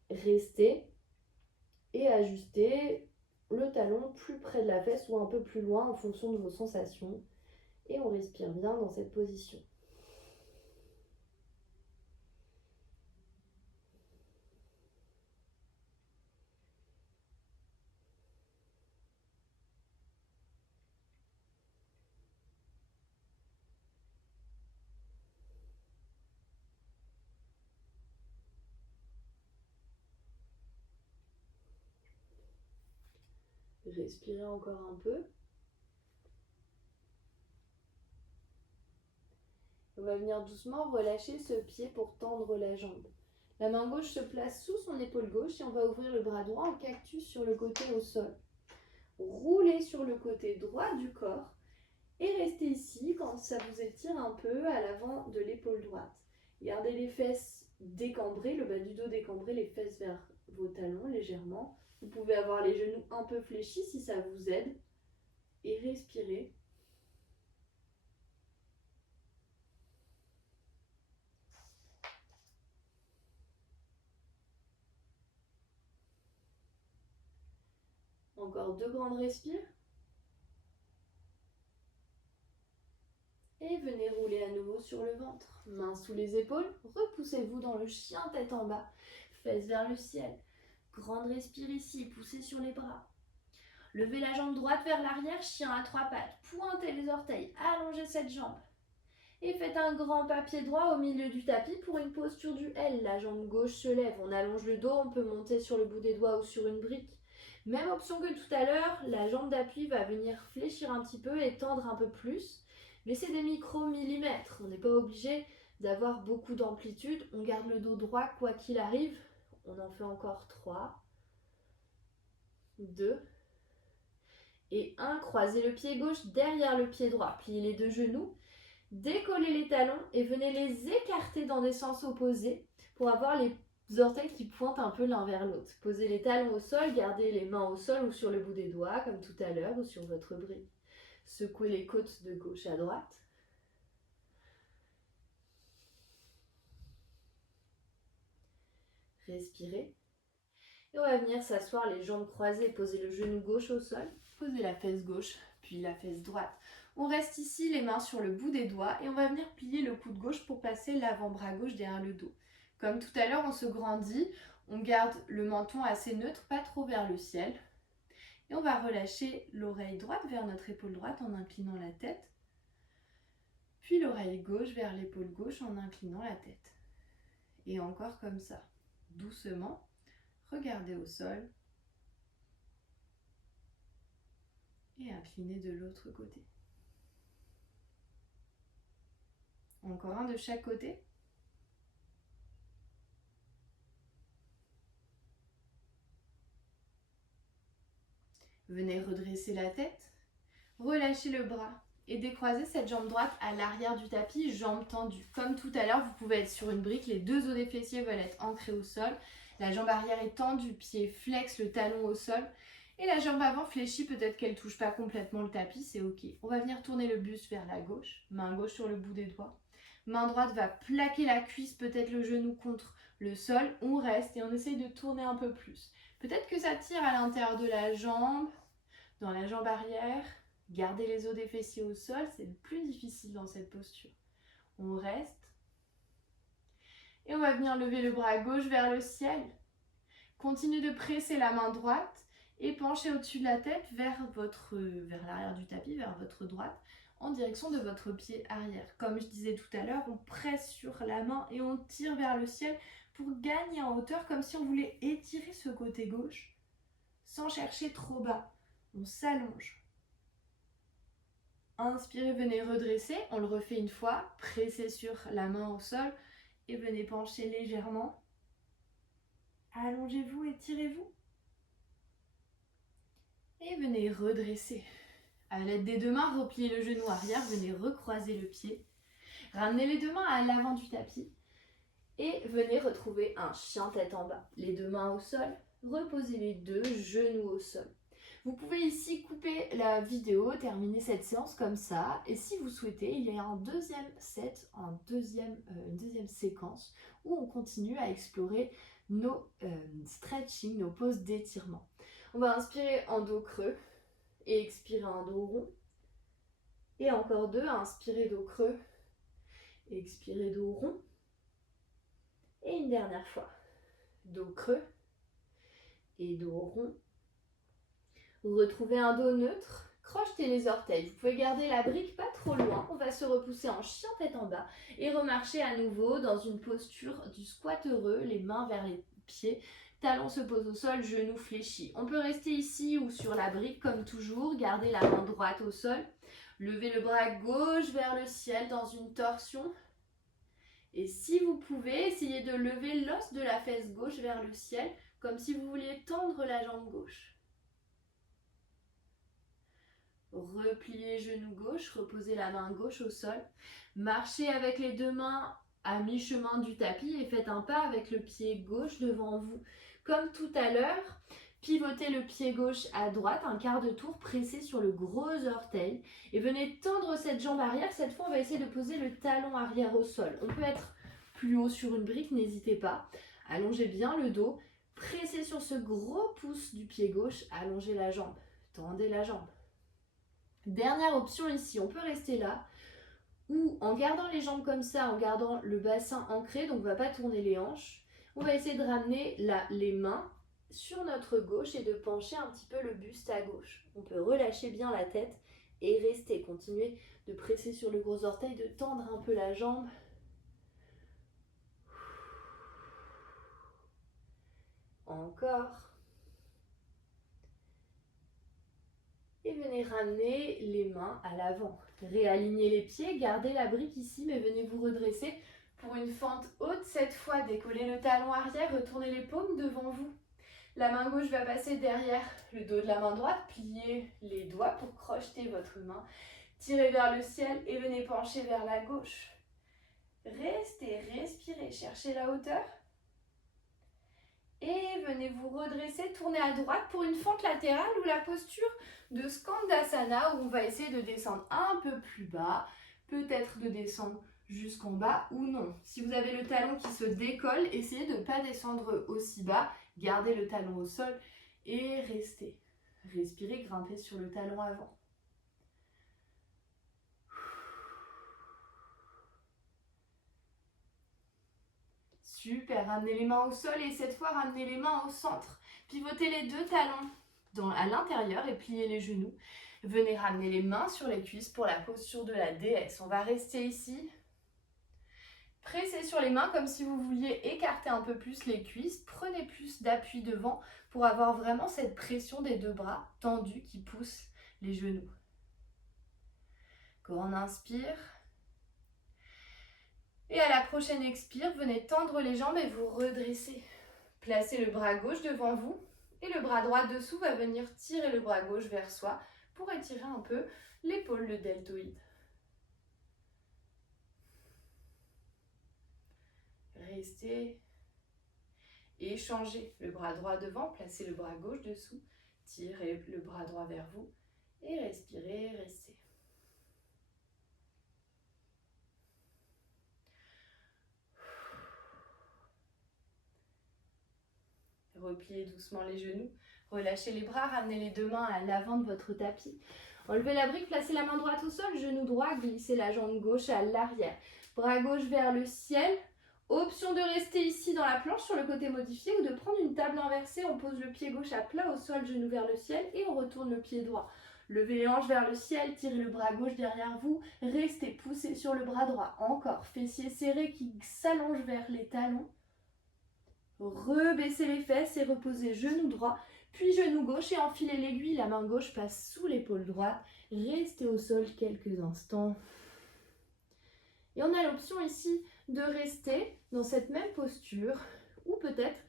Restez et ajustez le talon plus près de la fesse ou un peu plus loin en fonction de vos sensations. Et on respire bien dans cette position. Respirez encore un peu. On va venir doucement relâcher ce pied pour tendre la jambe. La main gauche se place sous son épaule gauche et on va ouvrir le bras droit en cactus sur le côté au sol. Roulez sur le côté droit du corps et restez ici quand ça vous étire un peu à l'avant de l'épaule droite. Gardez les fesses décambrées, le bas du dos décambré, les fesses vers vos talons légèrement. Vous pouvez avoir les genoux un peu fléchis si ça vous aide. Et respirez. Encore 2 grandes respires. Et venez rouler à nouveau sur le ventre. Mains sous les épaules, repoussez-vous dans le chien tête en bas. Fesses vers le ciel. Grande respire ici, poussez sur les bras. Levez la jambe droite vers l'arrière, chien à 3 pattes. Pointez les orteils, allongez cette jambe. Et faites un grand pas pied droit au milieu du tapis pour une posture du L. La jambe gauche se lève, on allonge le dos, on peut monter sur le bout des doigts ou sur une brique. Même option que tout à l'heure, la jambe d'appui va venir fléchir un petit peu et tendre un peu plus. Mais c'est des micro-millimètres, on n'est pas obligé d'avoir beaucoup d'amplitude. On garde le dos droit quoi qu'il arrive. On en fait encore 3, 2 et 1. Croisez le pied gauche derrière le pied droit. Pliez les 2 genoux. Décollez les talons et venez les écarter dans des sens opposés pour avoir les orteils qui pointent un peu l'un vers l'autre. Posez les talons au sol, gardez les mains au sol ou sur le bout des doigts comme tout à l'heure ou sur votre brique. Secouez les côtes de gauche à droite. Respirez. Et on va venir s'asseoir les jambes croisées, poser le genou gauche au sol, poser la fesse gauche, puis la fesse droite. On reste ici, les mains sur le bout des doigts, et on va venir plier le coude gauche pour passer l'avant-bras gauche derrière le dos. Comme tout à l'heure, on se grandit, on garde le menton assez neutre, pas trop vers le ciel. Et on va relâcher l'oreille droite vers notre épaule droite en inclinant la tête. Puis l'oreille gauche vers l'épaule gauche en inclinant la tête. Et encore comme ça, doucement. Regardez au sol et inclinez de l'autre côté. Encore un de chaque côté. Venez redresser la tête, relâchez le bras et décroisez cette jambe droite à l'arrière du tapis, jambe tendue. Comme tout à l'heure, vous pouvez être sur une brique, les 2 os des fessiers veulent être ancrés au sol. La jambe arrière est tendue, pied flex, le talon au sol. Et la jambe avant fléchit, peut-être qu'elle ne touche pas complètement le tapis, c'est ok. On va venir tourner le buste vers la gauche, main gauche sur le bout des doigts. Main droite va plaquer la cuisse, peut-être le genou contre le sol. On reste et on essaye de tourner un peu plus. Peut-être que ça tire à l'intérieur de la jambe, dans la jambe arrière. Gardez les os des fessiers au sol, c'est le plus difficile dans cette posture. On reste. Et on va venir lever le bras gauche vers le ciel. Continue de presser la main droite et pencher au-dessus de la tête vers l'arrière du tapis, vers votre droite, en direction de votre pied arrière. Comme je disais tout à l'heure, on presse sur la main et on tire vers le ciel pour gagner en hauteur, comme si on voulait étirer ce côté gauche, sans chercher trop bas. On s'allonge. Inspirez, venez redresser. On le refait une fois. Pressez sur la main au sol et venez pencher légèrement. Allongez-vous, étirez-vous. Et venez redresser. À l'aide des 2 mains, repliez le genou arrière. Venez recroiser le pied. Ramenez les 2 mains à l'avant du tapis. Et venez retrouver un chien tête en bas. Les 2 mains au sol. Reposez les 2 genoux au sol. Vous pouvez ici couper la vidéo, terminer cette séance comme ça. Et si vous souhaitez, il y a un deuxième set, une deuxième séquence où on continue à explorer nos stretching, nos poses d'étirement. On va inspirer en dos creux et expirer en dos rond. Et encore deux, inspirer dos creux et expirer dos rond. Et une dernière fois, dos creux et dos rond. Retrouvez un dos neutre, crochetez les orteils. Vous pouvez garder la brique pas trop loin. On va se repousser en chien tête en bas et remarcher à nouveau dans une posture du squat heureux, les mains vers les pieds. Talons se posent au sol, genoux fléchis. On peut rester ici ou sur la brique comme toujours. Gardez la main droite au sol. Levez le bras gauche vers le ciel dans une torsion. Et si vous pouvez, essayez de lever l'os de la fesse gauche vers le ciel, comme si vous vouliez tendre la jambe gauche. Repliez genou gauche, reposez la main gauche au sol. Marchez avec les deux mains à mi-chemin du tapis et faites un pas avec le pied gauche devant vous. Comme tout à l'heure, pivotez le pied gauche à droite, un quart de tour, pressez sur le gros orteil et venez tendre cette jambe arrière. Cette fois, on va essayer de poser le talon arrière au sol. On peut être plus haut sur une brique, n'hésitez pas. Allongez bien le dos, pressez sur ce gros pouce du pied gauche, allongez la jambe, tendez la jambe. Dernière option ici, on peut rester là ou en gardant les jambes comme ça, en gardant le bassin ancré, donc on ne va pas tourner les hanches. On va essayer de ramener les mains sur notre gauche et de pencher un petit peu le buste à gauche. On peut relâcher bien la tête et rester, continuer de presser sur le gros orteil, de tendre un peu la jambe. Encore. Et venez ramener les mains à l'avant. Réalignez les pieds, gardez la brique ici, mais venez vous redresser pour une fente haute. Cette fois, décollez le talon arrière, retournez les paumes devant vous. La main gauche va passer derrière le dos de la main droite. Pliez les doigts pour crocheter votre main. Tirez vers le ciel et venez pencher vers la gauche. Restez, respirez, cherchez la hauteur. Et venez vous redresser, tournez à droite pour une fente latérale ou la posture de Skandasana où on va essayer de descendre un peu plus bas, peut-être de descendre jusqu'en bas ou non. Si vous avez le talon qui se décolle, essayez de ne pas descendre aussi bas, gardez le talon au sol et restez. Respirez, grimpez sur le talon avant. Super, ramenez les mains au sol et cette fois ramenez les mains au centre. Pivotez les deux talons à l'intérieur et pliez les genoux. Venez ramener les mains sur les cuisses pour la posture de la déesse. On va rester ici. Pressez sur les mains comme si vous vouliez écarter un peu plus les cuisses. Prenez plus d'appui devant pour avoir vraiment cette pression des deux bras tendus qui poussent les genoux. Quand on inspire. Et à la prochaine expire, venez tendre les jambes et vous redresser. Placez le bras gauche devant vous et le bras droit dessous va venir tirer le bras gauche vers soi pour étirer un peu l'épaule, le deltoïde. Restez. Échangez le bras droit devant, placez le bras gauche dessous, tirez le bras droit vers vous et respirez, restez. Repliez doucement les genoux, relâchez les bras, ramenez les deux mains à l'avant de votre tapis. Enlevez la brique, placez la main droite au sol, genou droit, glissez la jambe gauche à l'arrière. Bras gauche vers le ciel. Option de rester ici dans la planche sur le côté modifié ou de prendre une table inversée. On pose le pied gauche à plat au sol, genou vers le ciel et on retourne le pied droit. Levez les hanches vers le ciel, tirez le bras gauche derrière vous. Restez poussé sur le bras droit. Encore, fessiers serrés qui s'allongent vers les talons. Rebaissez les fesses et reposez genou droit, puis genou gauche et enfilez l'aiguille. La main gauche passe sous l'épaule droite. Restez au sol quelques instants. Et on a l'option ici de rester dans cette même posture ou peut-être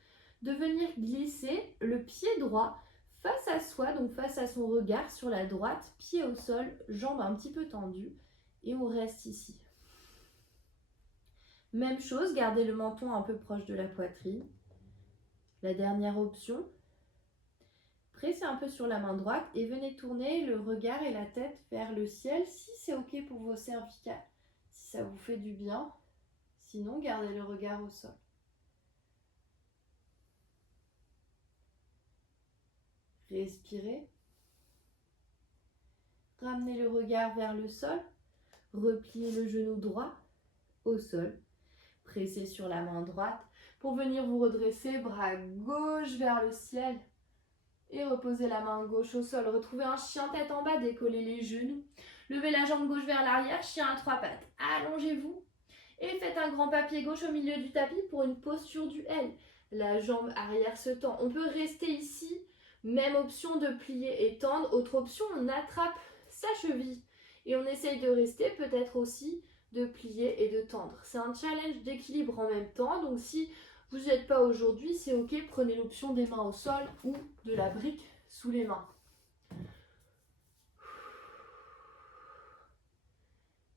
de venir glisser le pied droit face à soi, donc face à son regard sur la droite, pied au sol, jambes un petit peu tendues et on reste ici. Même chose, gardez le menton un peu proche de la poitrine. La dernière option, Pressez un peu sur la main droite et venez tourner le regard et la tête vers le ciel si c'est ok pour vos cervicales, si ça vous fait du bien. Sinon, gardez le regard au sol. Respirez. Ramenez le regard vers le sol. Repliez le genou droit au sol. Pressez sur la main droite pour venir vous redresser, bras gauche vers le ciel. Et reposez la main gauche au sol. Retrouvez un chien tête en bas, décollez les genoux. Levez la jambe gauche vers l'arrière, chien à 3 pattes. Allongez-vous. Et faites un grand pas pied gauche au milieu du tapis pour une posture du L. La jambe arrière se tend. On peut rester ici. Même option de plier et tendre. Autre option, on attrape sa cheville. Et on essaye de rester, peut-être aussi de plier et de tendre. C'est un challenge d'équilibre en même temps. Donc si vous n'y êtes pas aujourd'hui, c'est ok. Prenez l'option des mains au sol ou de la brique sous les mains.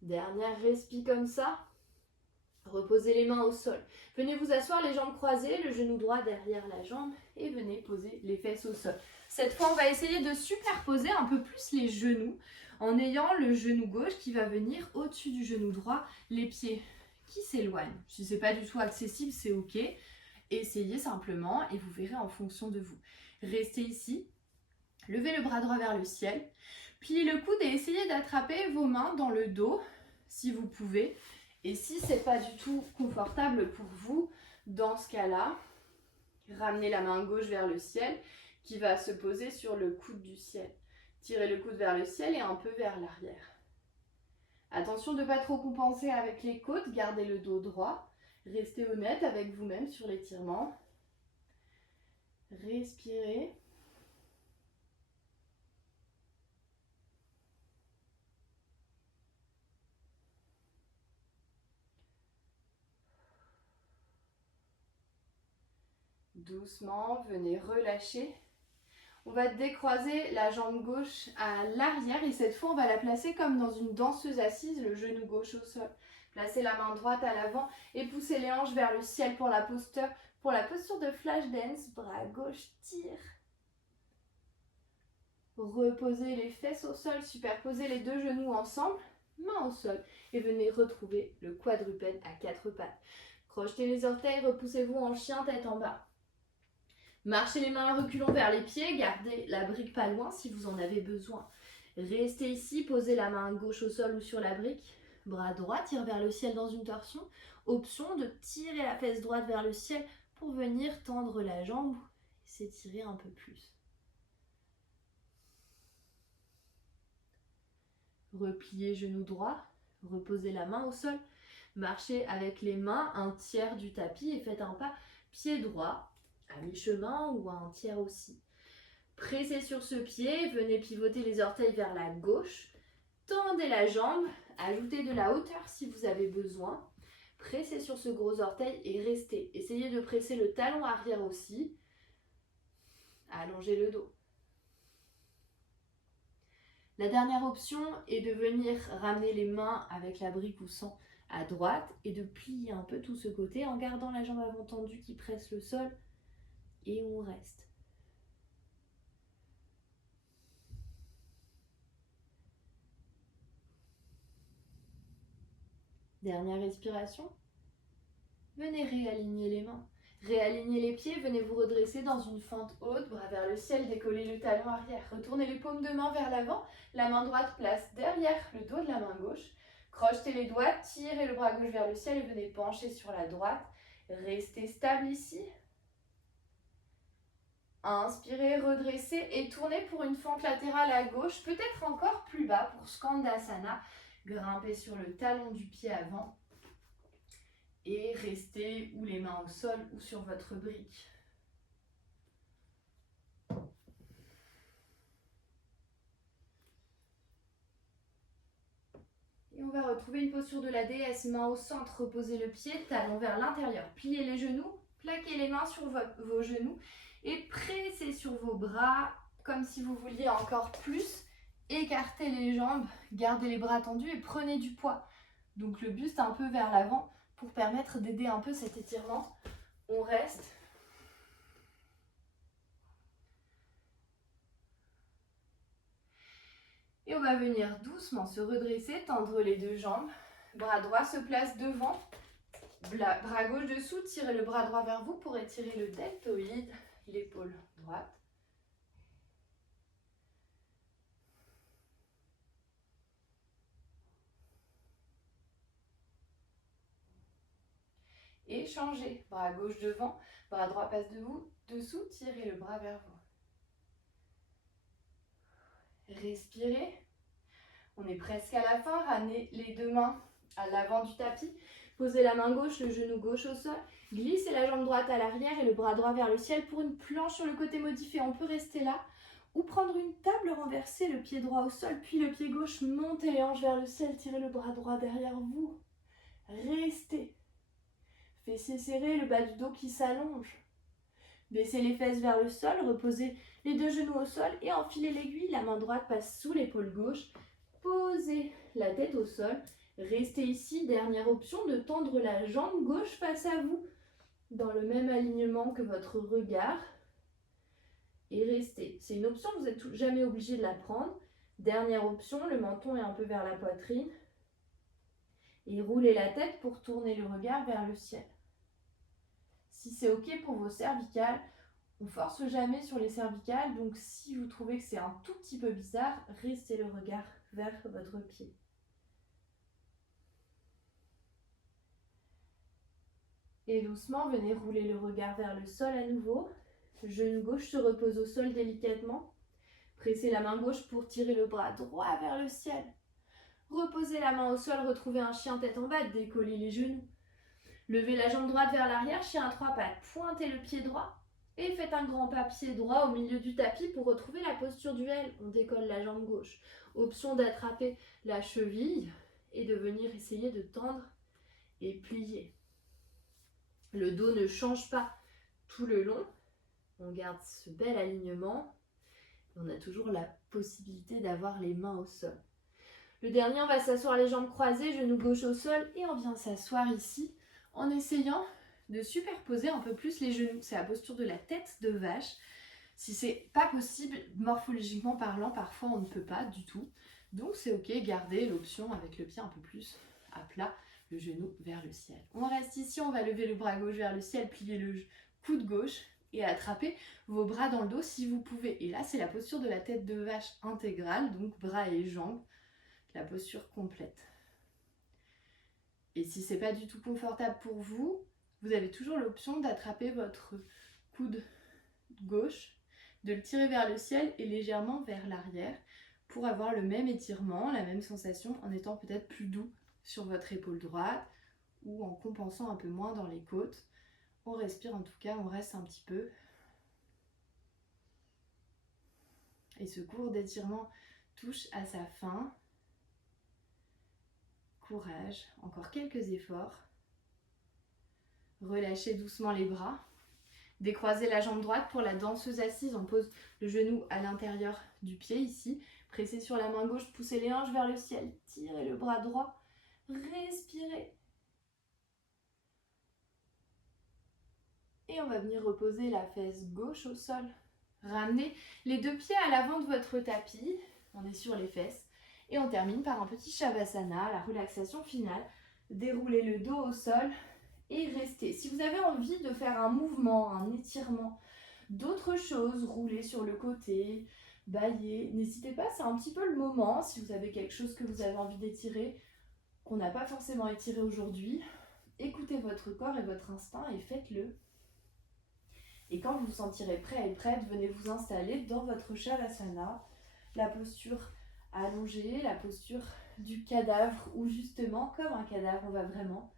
Dernière respi comme ça. Reposez les mains au sol. Venez vous asseoir, les jambes croisées, le genou droit derrière la jambe et venez poser les fesses au sol. Cette fois, on va essayer de superposer un peu plus les genoux en ayant le genou gauche qui va venir au-dessus du genou droit, les pieds qui s'éloignent. Si ce n'est pas du tout accessible, c'est ok. Essayez simplement et vous verrez en fonction de vous. Restez ici. Levez le bras droit vers le ciel. Pliez le coude et essayez d'attraper vos mains dans le dos si vous pouvez. Et si ce n'est pas du tout confortable pour vous, dans ce cas-là, ramenez la main gauche vers le ciel qui va se poser sur le coude du ciel. Tirez le coude vers le ciel et un peu vers l'arrière. Attention de ne pas trop compenser avec les côtes, gardez le dos droit. Restez honnête avec vous-même sur l'étirement. Respirez. Doucement, venez relâcher. On va décroiser la jambe gauche à l'arrière et cette fois on va la placer comme dans une danseuse assise, le genou gauche au sol. Placez la main droite à l'avant et poussez les hanches vers le ciel pour la posture de flash dance. Bras gauche tire. Reposez les fesses au sol, superposez les deux genoux ensemble, main au sol et venez retrouver le quadrupède à 4 pattes. Crochetez les orteils, repoussez-vous en chien tête en bas. Marchez les mains reculons vers les pieds, gardez la brique pas loin si vous en avez besoin. Restez ici, posez la main gauche au sol ou sur la brique. Bras droit tire vers le ciel dans une torsion. Option de tirer la fesse droite vers le ciel pour venir tendre la jambe et s'étirer un peu plus. Repliez genou droit, reposez la main au sol. Marchez avec les mains un tiers du tapis et faites un pas pied droit à mi-chemin ou à un tiers aussi. Pressez sur ce pied, venez pivoter les orteils vers la gauche. Tendez la jambe, ajoutez de la hauteur si vous avez besoin. Pressez sur ce gros orteil et restez. Essayez de presser le talon arrière aussi. Allongez le dos. La dernière option est de venir ramener les mains avec la brique ou sans à droite et de plier un peu tout ce côté en gardant la jambe avant tendue qui presse le sol. Et on reste. Dernière respiration. Venez réaligner les mains. Réalignez les pieds, venez vous redresser dans une fente haute, bras vers le ciel, décollez le talon arrière. Retournez les paumes de main vers l'avant, la main droite place derrière le dos de la main gauche. Crochetez les doigts, tirez le bras gauche vers le ciel et venez pencher sur la droite. Restez stable ici. Inspirez, redressez et tournez pour une fente latérale à gauche, peut-être encore plus bas pour Skandasana. Grimpez sur le talon du pied avant et restez ou les mains au sol ou sur votre brique. Et on va retrouver une posture de la déesse, main au centre, reposez le pied, talon vers l'intérieur. Pliez les genoux, plaquez les mains sur vos genoux et pressez sur vos bras comme si vous vouliez encore plus. Écartez les jambes, gardez les bras tendus et prenez du poids. Donc le buste un peu vers l'avant pour permettre d'aider un peu cet étirement. On reste. Et on va venir doucement se redresser, tendre les deux jambes. Bras droit se place devant. Bras gauche dessous, tirez le bras droit vers vous pour étirer le deltoïde, l'épaule droite. Et changez. Bras gauche devant, bras droit passe dessous, tirez le bras vers vous. Respirez. On est presque à la fin. Ramenez les deux mains à l'avant du tapis. Posez la main gauche, le genou gauche au sol. Glissez la jambe droite à l'arrière et le bras droit vers le ciel pour une planche sur le côté modifié. On peut rester là ou prendre une table renversée, le pied droit au sol, puis le pied gauche. Montez les hanches vers le ciel, tirez le bras droit derrière vous. Restez. Fessiers serrés, le bas du dos qui s'allonge. Baissez les fesses vers le sol, reposez les deux genoux au sol et enfilez l'aiguille. La main droite passe sous l'épaule gauche. Posez la tête au sol. Restez ici. Dernière option, de tendre la jambe gauche face à vous, dans le même alignement que votre regard. Et restez. C'est une option, vous n'êtes jamais obligé de la prendre. Dernière option, le menton est un peu vers la poitrine. Et roulez la tête pour tourner le regard vers le ciel. Si c'est OK pour vos cervicales, on ne force jamais sur les cervicales, donc si vous trouvez que c'est un tout petit peu bizarre, restez le regard vers votre pied. Et doucement, venez rouler le regard vers le sol à nouveau. Genou gauche se repose au sol délicatement. Pressez la main gauche pour tirer le bras droit vers le ciel. Reposez la main au sol, retrouvez un chien tête en bas, décollez les genoux. Levez la jambe droite vers l'arrière, chien à trois pattes, pointez le pied droit et faites un grand pas pied droit au milieu du tapis pour retrouver la posture du L. On décolle la jambe gauche. Option d'attraper la cheville et de venir essayer de tendre et plier. Le dos ne change pas tout le long. On garde ce bel alignement. On a toujours la possibilité d'avoir les mains au sol. Le dernier, on va s'asseoir les jambes croisées, genoux gauche au sol et on vient s'asseoir ici en essayant de superposer un peu plus les genoux. C'est la posture de la tête de vache. Si c'est pas possible, morphologiquement parlant, parfois on ne peut pas du tout. Donc c'est OK, gardez l'option avec le pied un peu plus à plat, le genou vers le ciel. On reste ici, on va lever le bras gauche vers le ciel, plier le coude gauche et attraper vos bras dans le dos si vous pouvez. Et là, c'est la posture de la tête de vache intégrale, donc bras et jambes, la posture complète. Et si c'est pas du tout confortable pour vous, vous avez toujours l'option d'attraper votre coude gauche, de le tirer vers le ciel et légèrement vers l'arrière pour avoir le même étirement, la même sensation en étant peut-être plus doux sur votre épaule droite ou en compensant un peu moins dans les côtes. On respire en tout cas, on reste un petit peu. Et ce cours d'étirement touche à sa fin. Courage, encore quelques efforts. Relâchez doucement les bras. Décroisez la jambe droite pour la danseuse assise. On pose le genou à l'intérieur du pied ici. Pressez sur la main gauche, poussez les hanches vers le ciel. Tirez le bras droit. Respirez. Et on va venir reposer la fesse gauche au sol. Ramenez les deux pieds à l'avant de votre tapis. On est sur les fesses. Et on termine par un petit Shavasana, la relaxation finale. Déroulez le dos au sol et restez. Si vous avez envie de faire un mouvement, un étirement, d'autres choses, rouler sur le côté, bailler, n'hésitez pas, c'est un petit peu le moment. Si vous avez quelque chose que vous avez envie d'étirer, qu'on n'a pas forcément étiré aujourd'hui, écoutez votre corps et votre instinct et faites-le. Et quand vous vous sentirez prêt et prête, venez vous installer dans votre Shavasana, la posture allongée, la posture du cadavre, où justement, comme un cadavre, on va vraiment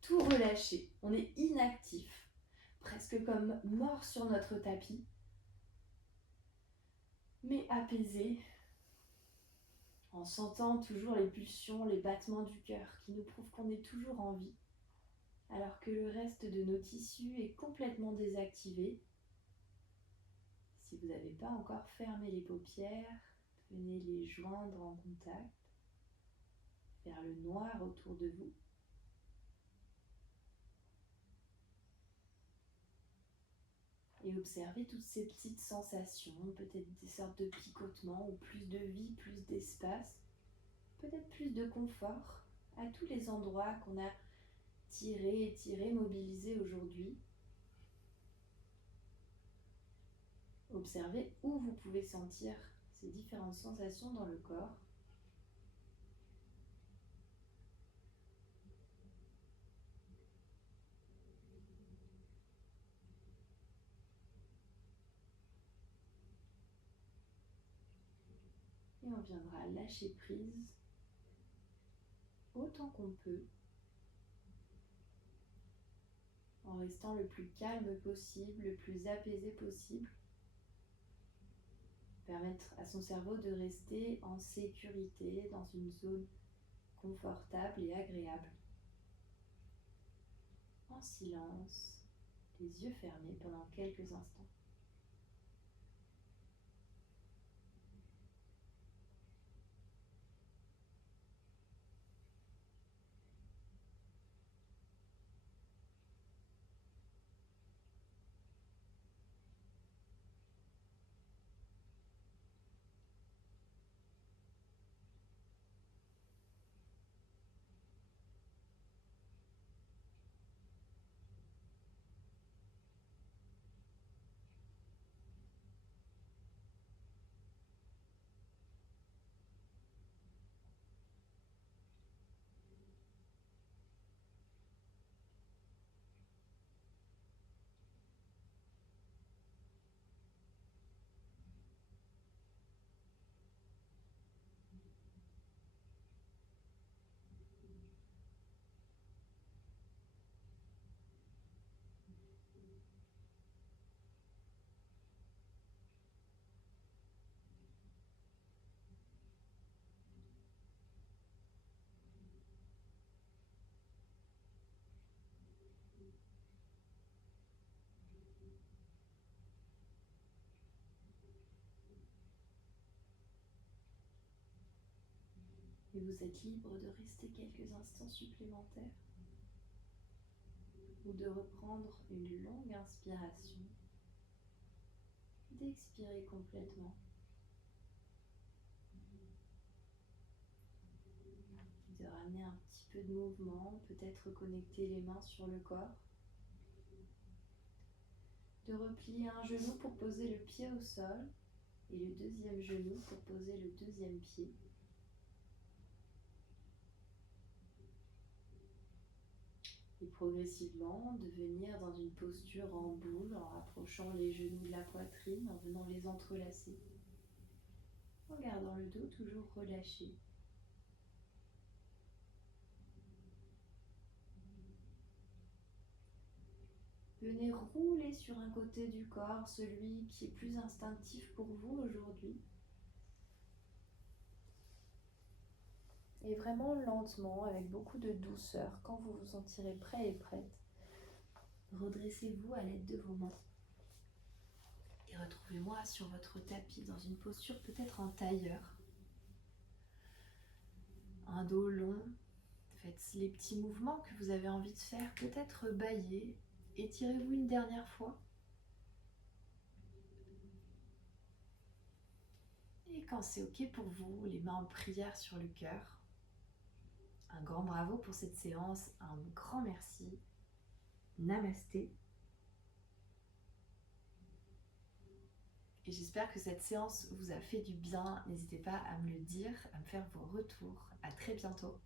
tout relâcher. On est inactif, presque comme mort sur notre tapis, mais apaisé, en sentant toujours les pulsions, les battements du cœur qui nous prouvent qu'on est toujours en vie, alors que le reste de nos tissus est complètement désactivé. Si vous n'avez pas encore fermé les paupières, venez les joindre en contact vers le noir autour de vous. Et observez toutes ces petites sensations, peut-être des sortes de picotements ou plus de vie, plus d'espace, peut-être plus de confort à tous les endroits qu'on a tirés, étirés, mobilisés aujourd'hui. Observez où vous pouvez sentir ces différentes sensations dans le corps. Et on viendra lâcher prise autant qu'on peut, en restant le plus calme possible, le plus apaisé possible. Permettre à son cerveau de rester en sécurité dans une zone confortable et agréable. En silence, les yeux fermés pendant quelques instants. Et vous êtes libre de rester quelques instants supplémentaires ou de reprendre une longue inspiration, d'expirer complètement, de ramener un petit peu de mouvement, peut-être connecter les mains sur le corps, de replier un genou pour poser le pied au sol et le deuxième genou pour poser le deuxième pied. Et progressivement de venir dans une posture en boule en rapprochant les genoux de la poitrine, en venant les entrelacer, en gardant le dos toujours relâché. Venez rouler sur un côté du corps, celui qui est plus instinctif pour vous aujourd'hui. Et vraiment lentement, avec beaucoup de douceur, quand vous vous sentirez prêt et prête, redressez-vous à l'aide de vos mains. Et retrouvez-moi sur votre tapis dans une posture peut-être en tailleur. Un dos long. Faites les petits mouvements que vous avez envie de faire, peut-être bâillez. Étirez-vous une dernière fois. Et quand c'est ok pour vous, les mains en prière sur le cœur. Un grand bravo pour cette séance, un grand merci. Namasté. Et j'espère que cette séance vous a fait du bien. N'hésitez pas à me le dire, à me faire vos retours. À très bientôt.